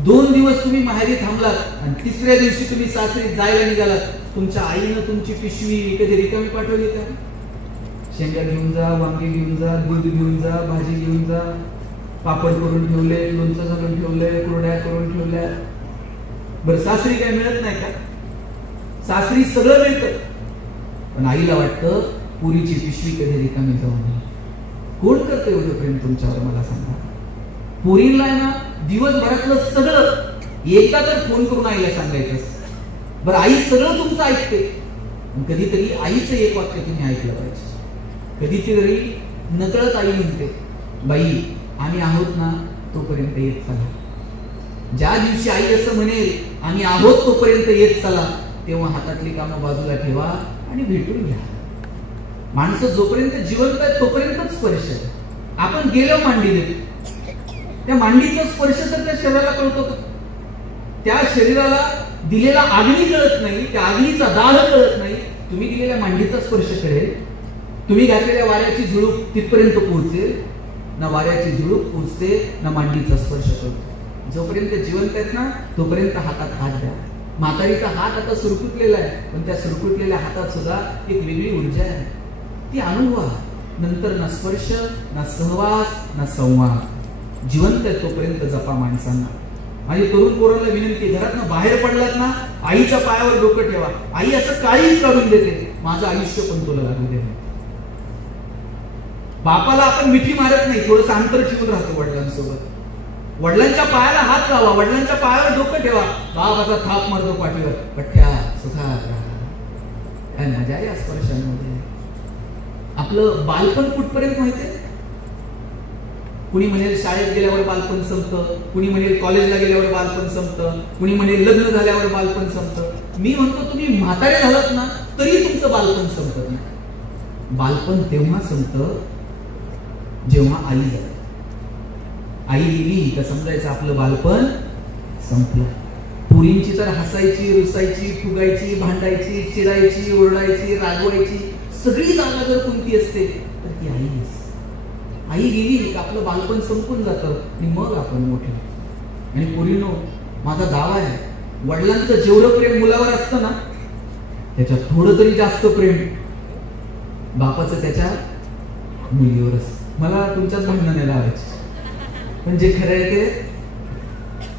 2 दिवस तुम्ही माहेरी थांबलात आणि तिसऱ्या दिवशी तुम्ही सासरी जायला निघालात. तुमच्या आईनं तुमची पिशवी कधी रिकामी पाठवली का? शेंगा घेऊन जा, वांगे घेऊन जा, दूध घेऊन जा, भाजी घेऊन जा, पापड करून ठेवले, लोणचं घालून ठेवलंय, कुरड्या करून ठेवल्या. बरं सासरी काय मिळत नाही का? सासरी सगळं मिळतं, पण आईला वाटतं पुरीची पिशवी कधी रिकामी जाऊ नये. कोण करतं एवढं प्रेम तुमच्यावर मला सांगा? पुरीला ना दिवसभरातलं सगळं एकदा तर फोन करून आईला सांगायचं. बरं आई सगळं तुमचं ऐकते, कधीतरी आईचं एक वाक्य तुम्ही ऐकलं पाहिजे. कधीतरी नकळत आई म्हणते, बाई आम्ही आहोत ना तोपर्यंत येत चला. ज्या दिवशी आई असं म्हणेल आम्ही आहोत तोपर्यंत येत चला, तेव्हा हातातली कामं बाजूला ठेवा आणि भेटून घ्या. माणसं जोपर्यंत जिवंत आहेत तोपर्यंतच स्पर्श आहे. आपण गेलो मांडीने, त्या मांडीचा स्पर्श तर त्या शरीराला कळतो का? त्या शरीराला दिलेला अग्नी कळत नाही, त्या अग्नीचा दाह कळत नाही. तुम्ही दिलेल्या मांडीचा स्पर्श कळेल. तुम्ही घातलेल्या वाऱ्याची झुळूक तिथपर्यंत पोहोचेल ना, वाऱ्याची झुळूक पोहोचते ना मांडीचा स्पर्श करतो. जोपर्यंत जिवंत आहेत ना तोपर्यंत हातात हात द्या. म्हातारीचा हात आता सुरकुतलेला आहे, पण त्या सुरकुतलेल्या हातात सुद्धा एक वेगळी ऊर्जा आहे, ती अनुभवा. नंतर ना स्पर्श, ना सहवास, ना संवाद. जिवंत आहे तोपर्यंत जपा माणसांना. माझी तरुण पोराला विनंती, घरातनं बाहेर पडलात ना आईच्या पायावर डोकं ठेवा. आई असं काळीच काढून देते, माझं आयुष्य पण तुला लागू दे. बापाला आपण मिठी मारत नाही, थोडंसं अंतर ठेवून राहतो वडिलांसोबत. वडिलांच्या पायाला हात लावा, वडिलांच्या पायावर डोकं ठेवा. बाप असा थाप मारतो पाठीवर, पठ्ठ्या सुखात राहा. काय मजा आहे या स्पर्शांमध्ये. आपलं बालपण कुठपर्यंत माहितीये? कुणी म्हणेल शाळेत गेल्यावर बालपण संपतं, कुणी म्हणेल कॉलेजला गेल्यावर बालपण संपतं, कुणी म्हणेल लग्न झाल्यावर बालपण संपतं. मी म्हणतो तुम्ही म्हातारे झालात ना तरी तुमचं बालपण संपत नाही. बालपण तेव्हा संपतं जेव्हा आई जाते. आई गेली तर समजायचं आपलं बालपण संपलं. पुरींची तर हसायची, रुसायची, फुगायची, भांडायची, चिडायची, ओरडायची, रागवायची सगळी जागा जर कोणती असते तर ती आई असते. आई गेली की आपलं बालपण संपून जातं आणि मग आपण मोठे. आणि पुरीनो, माझा दावा आहे, वडिलांचं जेवढं प्रेम मुलावर असतं ना त्याच्यात थोडं तरी जास्त प्रेम बापाचं त्याच्या मुलीवर असतं. मला तुमच्याच भांडणं नाही लावायची, पण जे खरं आहे ते,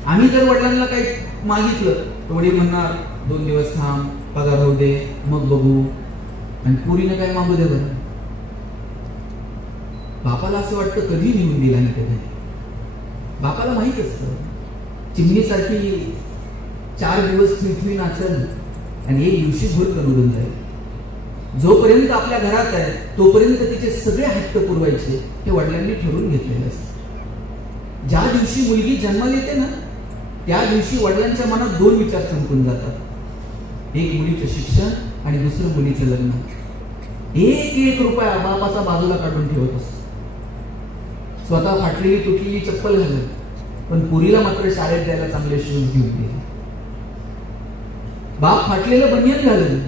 आम्ही जर वडिलांना काही मागितलं तर वडील म्हणणार 2 दिवस थांब, पगार होऊ दे, मग बघू. आणि पुरीनं काय मागू दे बरं. बापाला असं वाटतं कधी निघून दिला नाही कधी. बापाला माहित असतं चिमणीसारखी 4 दिवस पृथ्वी नाचल आणि एक दिवशी भुरकन उडून जाईल. जोपर्यंत आपल्या घरात आहे तोपर्यंत तिचे सगळे हट्ट पुरवायचे हे वडिलांनी ठरवून घेतलेले असते. ज्या दिवशी मुलगी जन्माला येते ना त्या दिवशी वडिलांच्या मनात 2 विचार संपून जातात. एक मुलीचं शिक्षण आणि दुसरं मुलीचं लग्न. 1 रुपया बापाचा बाजूला काढून ठेवत असतो. स्वतः फाटलेली तुटलेली चप्पल घालून, पण पुरीला मात्र शाळेत जायला चांगले शूज घेऊन दिले. बाप फाटलेलं बनियन घालून,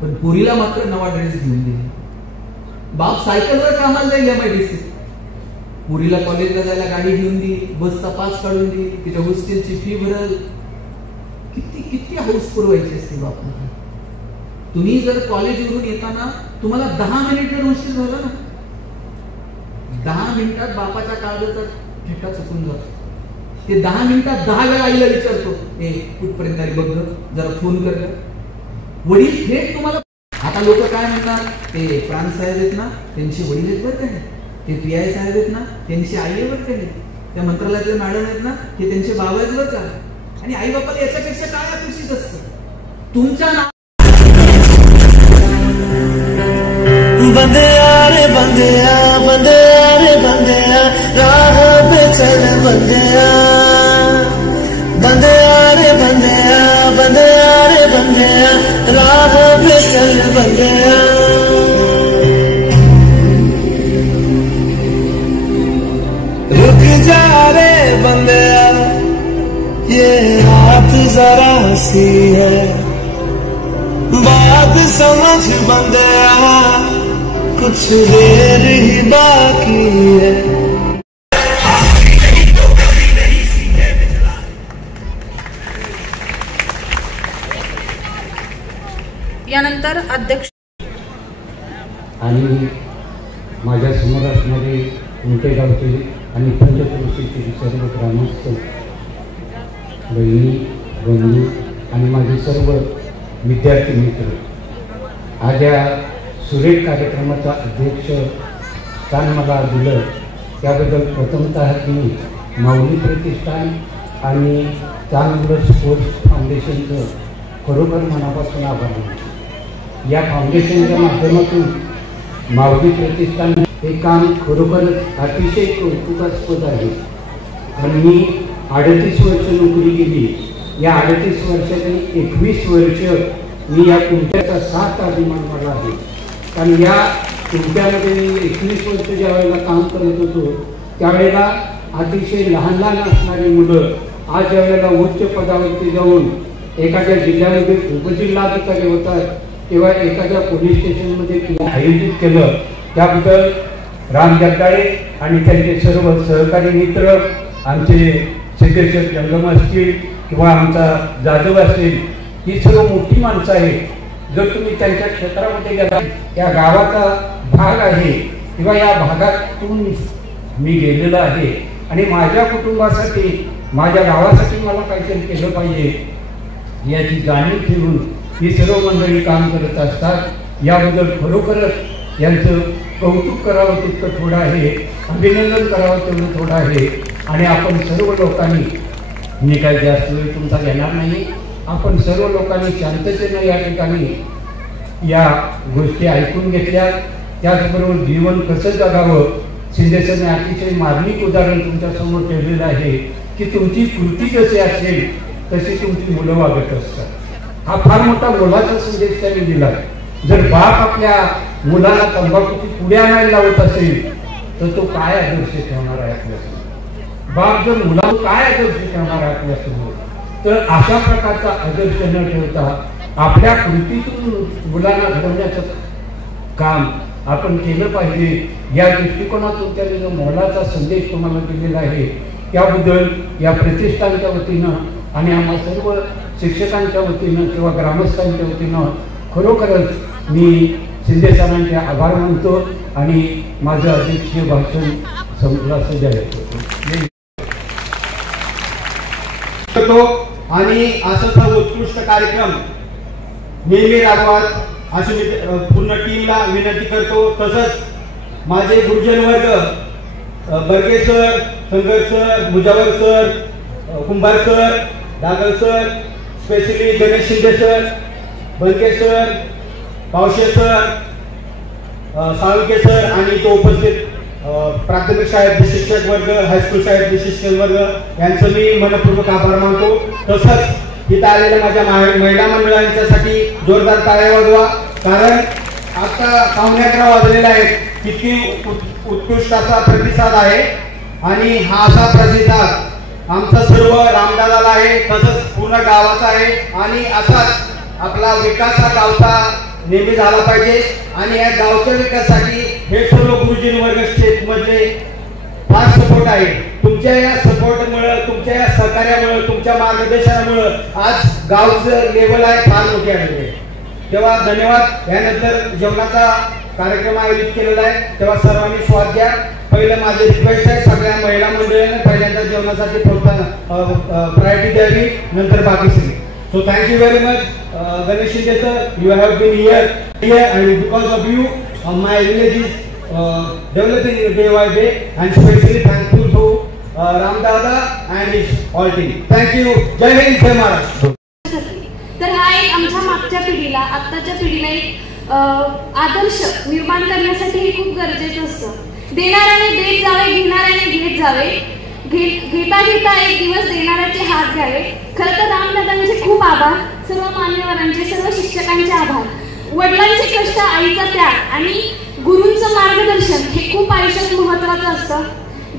पण पुरीला मात्र नवा ड्रेस घेऊन दिले. बाप सायकलवर कामाला जाईल MIDC, पुरीला कॉलेजला जायला गाडी घेऊन दिली, बसचा पास काढून दिली, तिच्या हॉस्टेलची फी भरल. किती किती हाऊस पुरवायची असते बापाला. तुम्ही जर कॉलेजवरून येताना तुम्हाला 10 मिनिट जर उशीर झाला ना, 10 मिनिटात बापाच्या काळजाचा ठेका चुकून जातो. ते 10 मिनिटात 10 वेळा आईला विचारतो, कुठपर्यंत आली बघ, जरा फोन कर. वडील थेट तुम्हाला. आता लोक काय म्हणणार, ते प्राण साहेब आहेत ना त्यांची वडील आहेत बरं काय, ते PI साहेब आहेत ना त्यांची आई आहे बरं काय, त्या मंत्रालयातले मॅडम आहेत ना ते त्यांचे बाबा आहेत बरं का. आणि आई बापाला याच्यापेक्षा काय अपेक्षित असतं? तुमच्या बंदेया रे बंदेया, बंदेया रे बंदेया, राह पे चल बंदेया, बंदेया रे बंदेया, बंदेया रे बंदेया, राह पे चल बंदेया. रुक जा रे बंदिया ये रात जरा सी है, बात समझ बंदिया कुछ देर ही बाकी है। यानंतर अध्यक्ष आणि माझ्या समोर असणारे उंटे गावचे आणि पंचक्रोशीचे सर्व ग्रामस्थ बहिणी बंधू आणि माझे सर्व विद्यार्थी मित्र, आज या सुरेख कार्यक्रमाचा अध्यक्ष स्थान मला दिलं त्याबद्दल प्रथमतः मी माऊली प्रतिष्ठान आणि चांगलं स्पोर्ट्स फाउंडेशनचं खरोखर मनापासून आभार मानतो। या फाउंडेशनच्या माध्यमातून माऊली प्रतिष्ठान हे काम खरोखरच अतिशय कौतुकास्पद आहे। कारण मी 38 वर्ष नोकरी केली, या 38 वर्षातली 21 वर्ष मी या कुंट्याचा 7 अभिमान मला आहे। कारण या कुंट्यामध्ये मी 21 वर्ष ज्या वेळेला काम करत होतो त्यावेळेला अतिशय लहान लहान असणारी मुलं आज ज्या वेळेला उच्च पदावरती जाऊन एखाद्या जिल्ह्यामध्ये उपजिल्हाधिकारी होतात तेव्हा एखाद्या पोलीस स्टेशनमध्ये आयोजित केलं, त्याबद्दल राम जगदाळे आणि त्यांचे सर्व सहकारी मित्र, आमचे सिद्धेश्वर जंगम असतील किंवा आमचा जाधव असेल, ही सर्व मोठी माणसं आहेत। जर तुम्ही त्यांच्या क्षेत्रामध्ये गेला, या गावाचा भाग आहे किंवा या भागातून मी गेलेलो आहे आणि माझ्या कुटुंबासाठी माझ्या गावासाठी मला काहीतरी केलं पाहिजे याची जाणीव ठेवून ही सर्व मंडळी काम करत असतात। याबद्दल खरोखरच यांचं कौतुक करावं तितकं थोडं आहे, अभिनंदन करावं तेवढं थोडं आहे। आणि आपण सर्व लोकांनी, मी काही जास्त वेळ तुमचा घेणार नाही, आपण सर्व लोकांनी शांततेनं या ठिकाणी या गोष्टी ऐकून घेतल्या। त्याचबरोबर जीवन कसं जगावं शिंदेसरने अतिशय मार्मिक उदाहरण तुमच्यासमोर ठेवलेलं आहे की तुमची कृती कशी असेल तशी तुमची मुलं वागत असतात। हा फार मोठा मोलाचा संदेश त्यांनी दिला। जर बाप आपल्या मुलाला तंबाखूची पुढे आणायला लावत असेल तर तो काय आदर्श ठेवणार आहे आपल्यासमोर? बाप जर मुलाला काय आदर्श ठेवणार आहे आपल्यासमोर? तर अशा प्रकारचा आदर्श न ठेवता आपल्या कृतीतून मुलांना घडवण्याचं काम आपण केलं पाहिजे। या दृष्टिकोनातून त्यांनी जो मोलाचा संदेश तुम्हाला दिलेला आहे त्याबद्दल या प्रतिष्ठानच्या वतीनं आणि आम्हा सर्व शिक्षकांच्या वतीनं किंवा ग्रामस्थांच्या वतीनं खरोखरच मी शिंदे साहेबांचे आभार मानतो आणि माझं अध्यक्षीय भाषण संपलं असं जाहीर करतो। आणि असाच हा उत्कृष्ट कार्यक्रम नेहमी राबवावा अशी मी पूर्ण टीमला विनंती करतो। तसंच माझे गुरुजन वर्ग Barge sir, Sangar sir, Mujawar sir, Kumbhar sir, Dagal sir, specially Ganesh Shinde sir, Barge sir, Pawshe sir, Salunke sir आणि तो उपस्थित प्राथमिक शाळेतले शिक्षक वर्ग, हायस्कूल शाळेतले शिक्षक वर्ग यांचं मी मनपूर्वक आभार मानतो। तसंच इथं आलेल्या माझ्या महिला मंडळांच्यासाठी जोरदार टाळ्या वाजवा, कारण आता 11:15 वाजलेले आहेत। किती उत्कृष्ट असा प्रतिसाद आहे आणि हा असा प्रतिसाद आमचा सर्व रामदादाला आहे, तसंच पूर्ण गावाचा आहे आणि असाच आपला विकास हा गावचा नेहमी झाला पाहिजे। आणि या गावच्या विकासासाठी हे सर्व गुरुजन वर्ग स्टेट मधले फार सपोर्ट आहे। तुमच्या या सपोर्टमुळे, तुमच्या या सहकार्यामुळे, तुमच्या मार्गदर्शनामुळे आज गावचं लेवल आहे फार मोठी आहे। तेव्हा धन्यवाद। यानंतर जेवणाचा कार्यक्रम आयोजित केलेला आहे, तेव्हा सर्वांनी स्वाद घ्या। पहिलं माझे रिक्वेस्ट आहे सगळ्या महिला मंडळींना पहिल्यांदा जेवणासाठी प्रायोरिटी द्यावी, नंतर बाकी सगळे। So thank you very much, Ganesh Shinde sir. You have been here, and because of you, my village is developing day by day. And especially thankful to Ram Dada and his all team. Thank you. Jai Hind, Jai Maharashtra. तर हा एक आमच्या मागच्या पिढीला, आत्ताच्या पिढीला एक आदर्श निर्माण करण्यासाठी हे खूप गरजेचं असतं। देणाऱ्याने देत जावे, घेणाऱ्याने घेत जावे, घेता घेता एक दिवस देणाऱ्याचे हात घ्यावे। खरं तर रामदादांचे खूप आभार, सर्व मान्यवरांचे, सर्व शिक्षकांचे आभार। वडिलांचे कष्ट, आईचा त्याग आणि गुरूंचं मार्गदर्शन हे खूप आयुष्यात महत्त्वाचं असतं।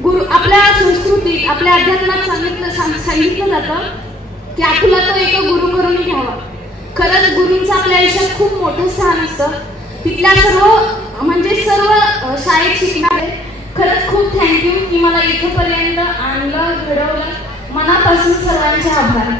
गुरु आपल्या संस्कृतीत आपल्या अध्यात्मात सांगितलं जातं की आपला तो एक गुरु करून घ्यावा. खरंच गुरूंचं आपल्या आयुष्यात खूप मोठं स्थान असतं. तिथल्या सर्व शाळेत शिकणारे खरंच खूप थँक्यू की मला इथपर्यंत आणलं, घडवलं. मनापासून सर्वांचे आभार.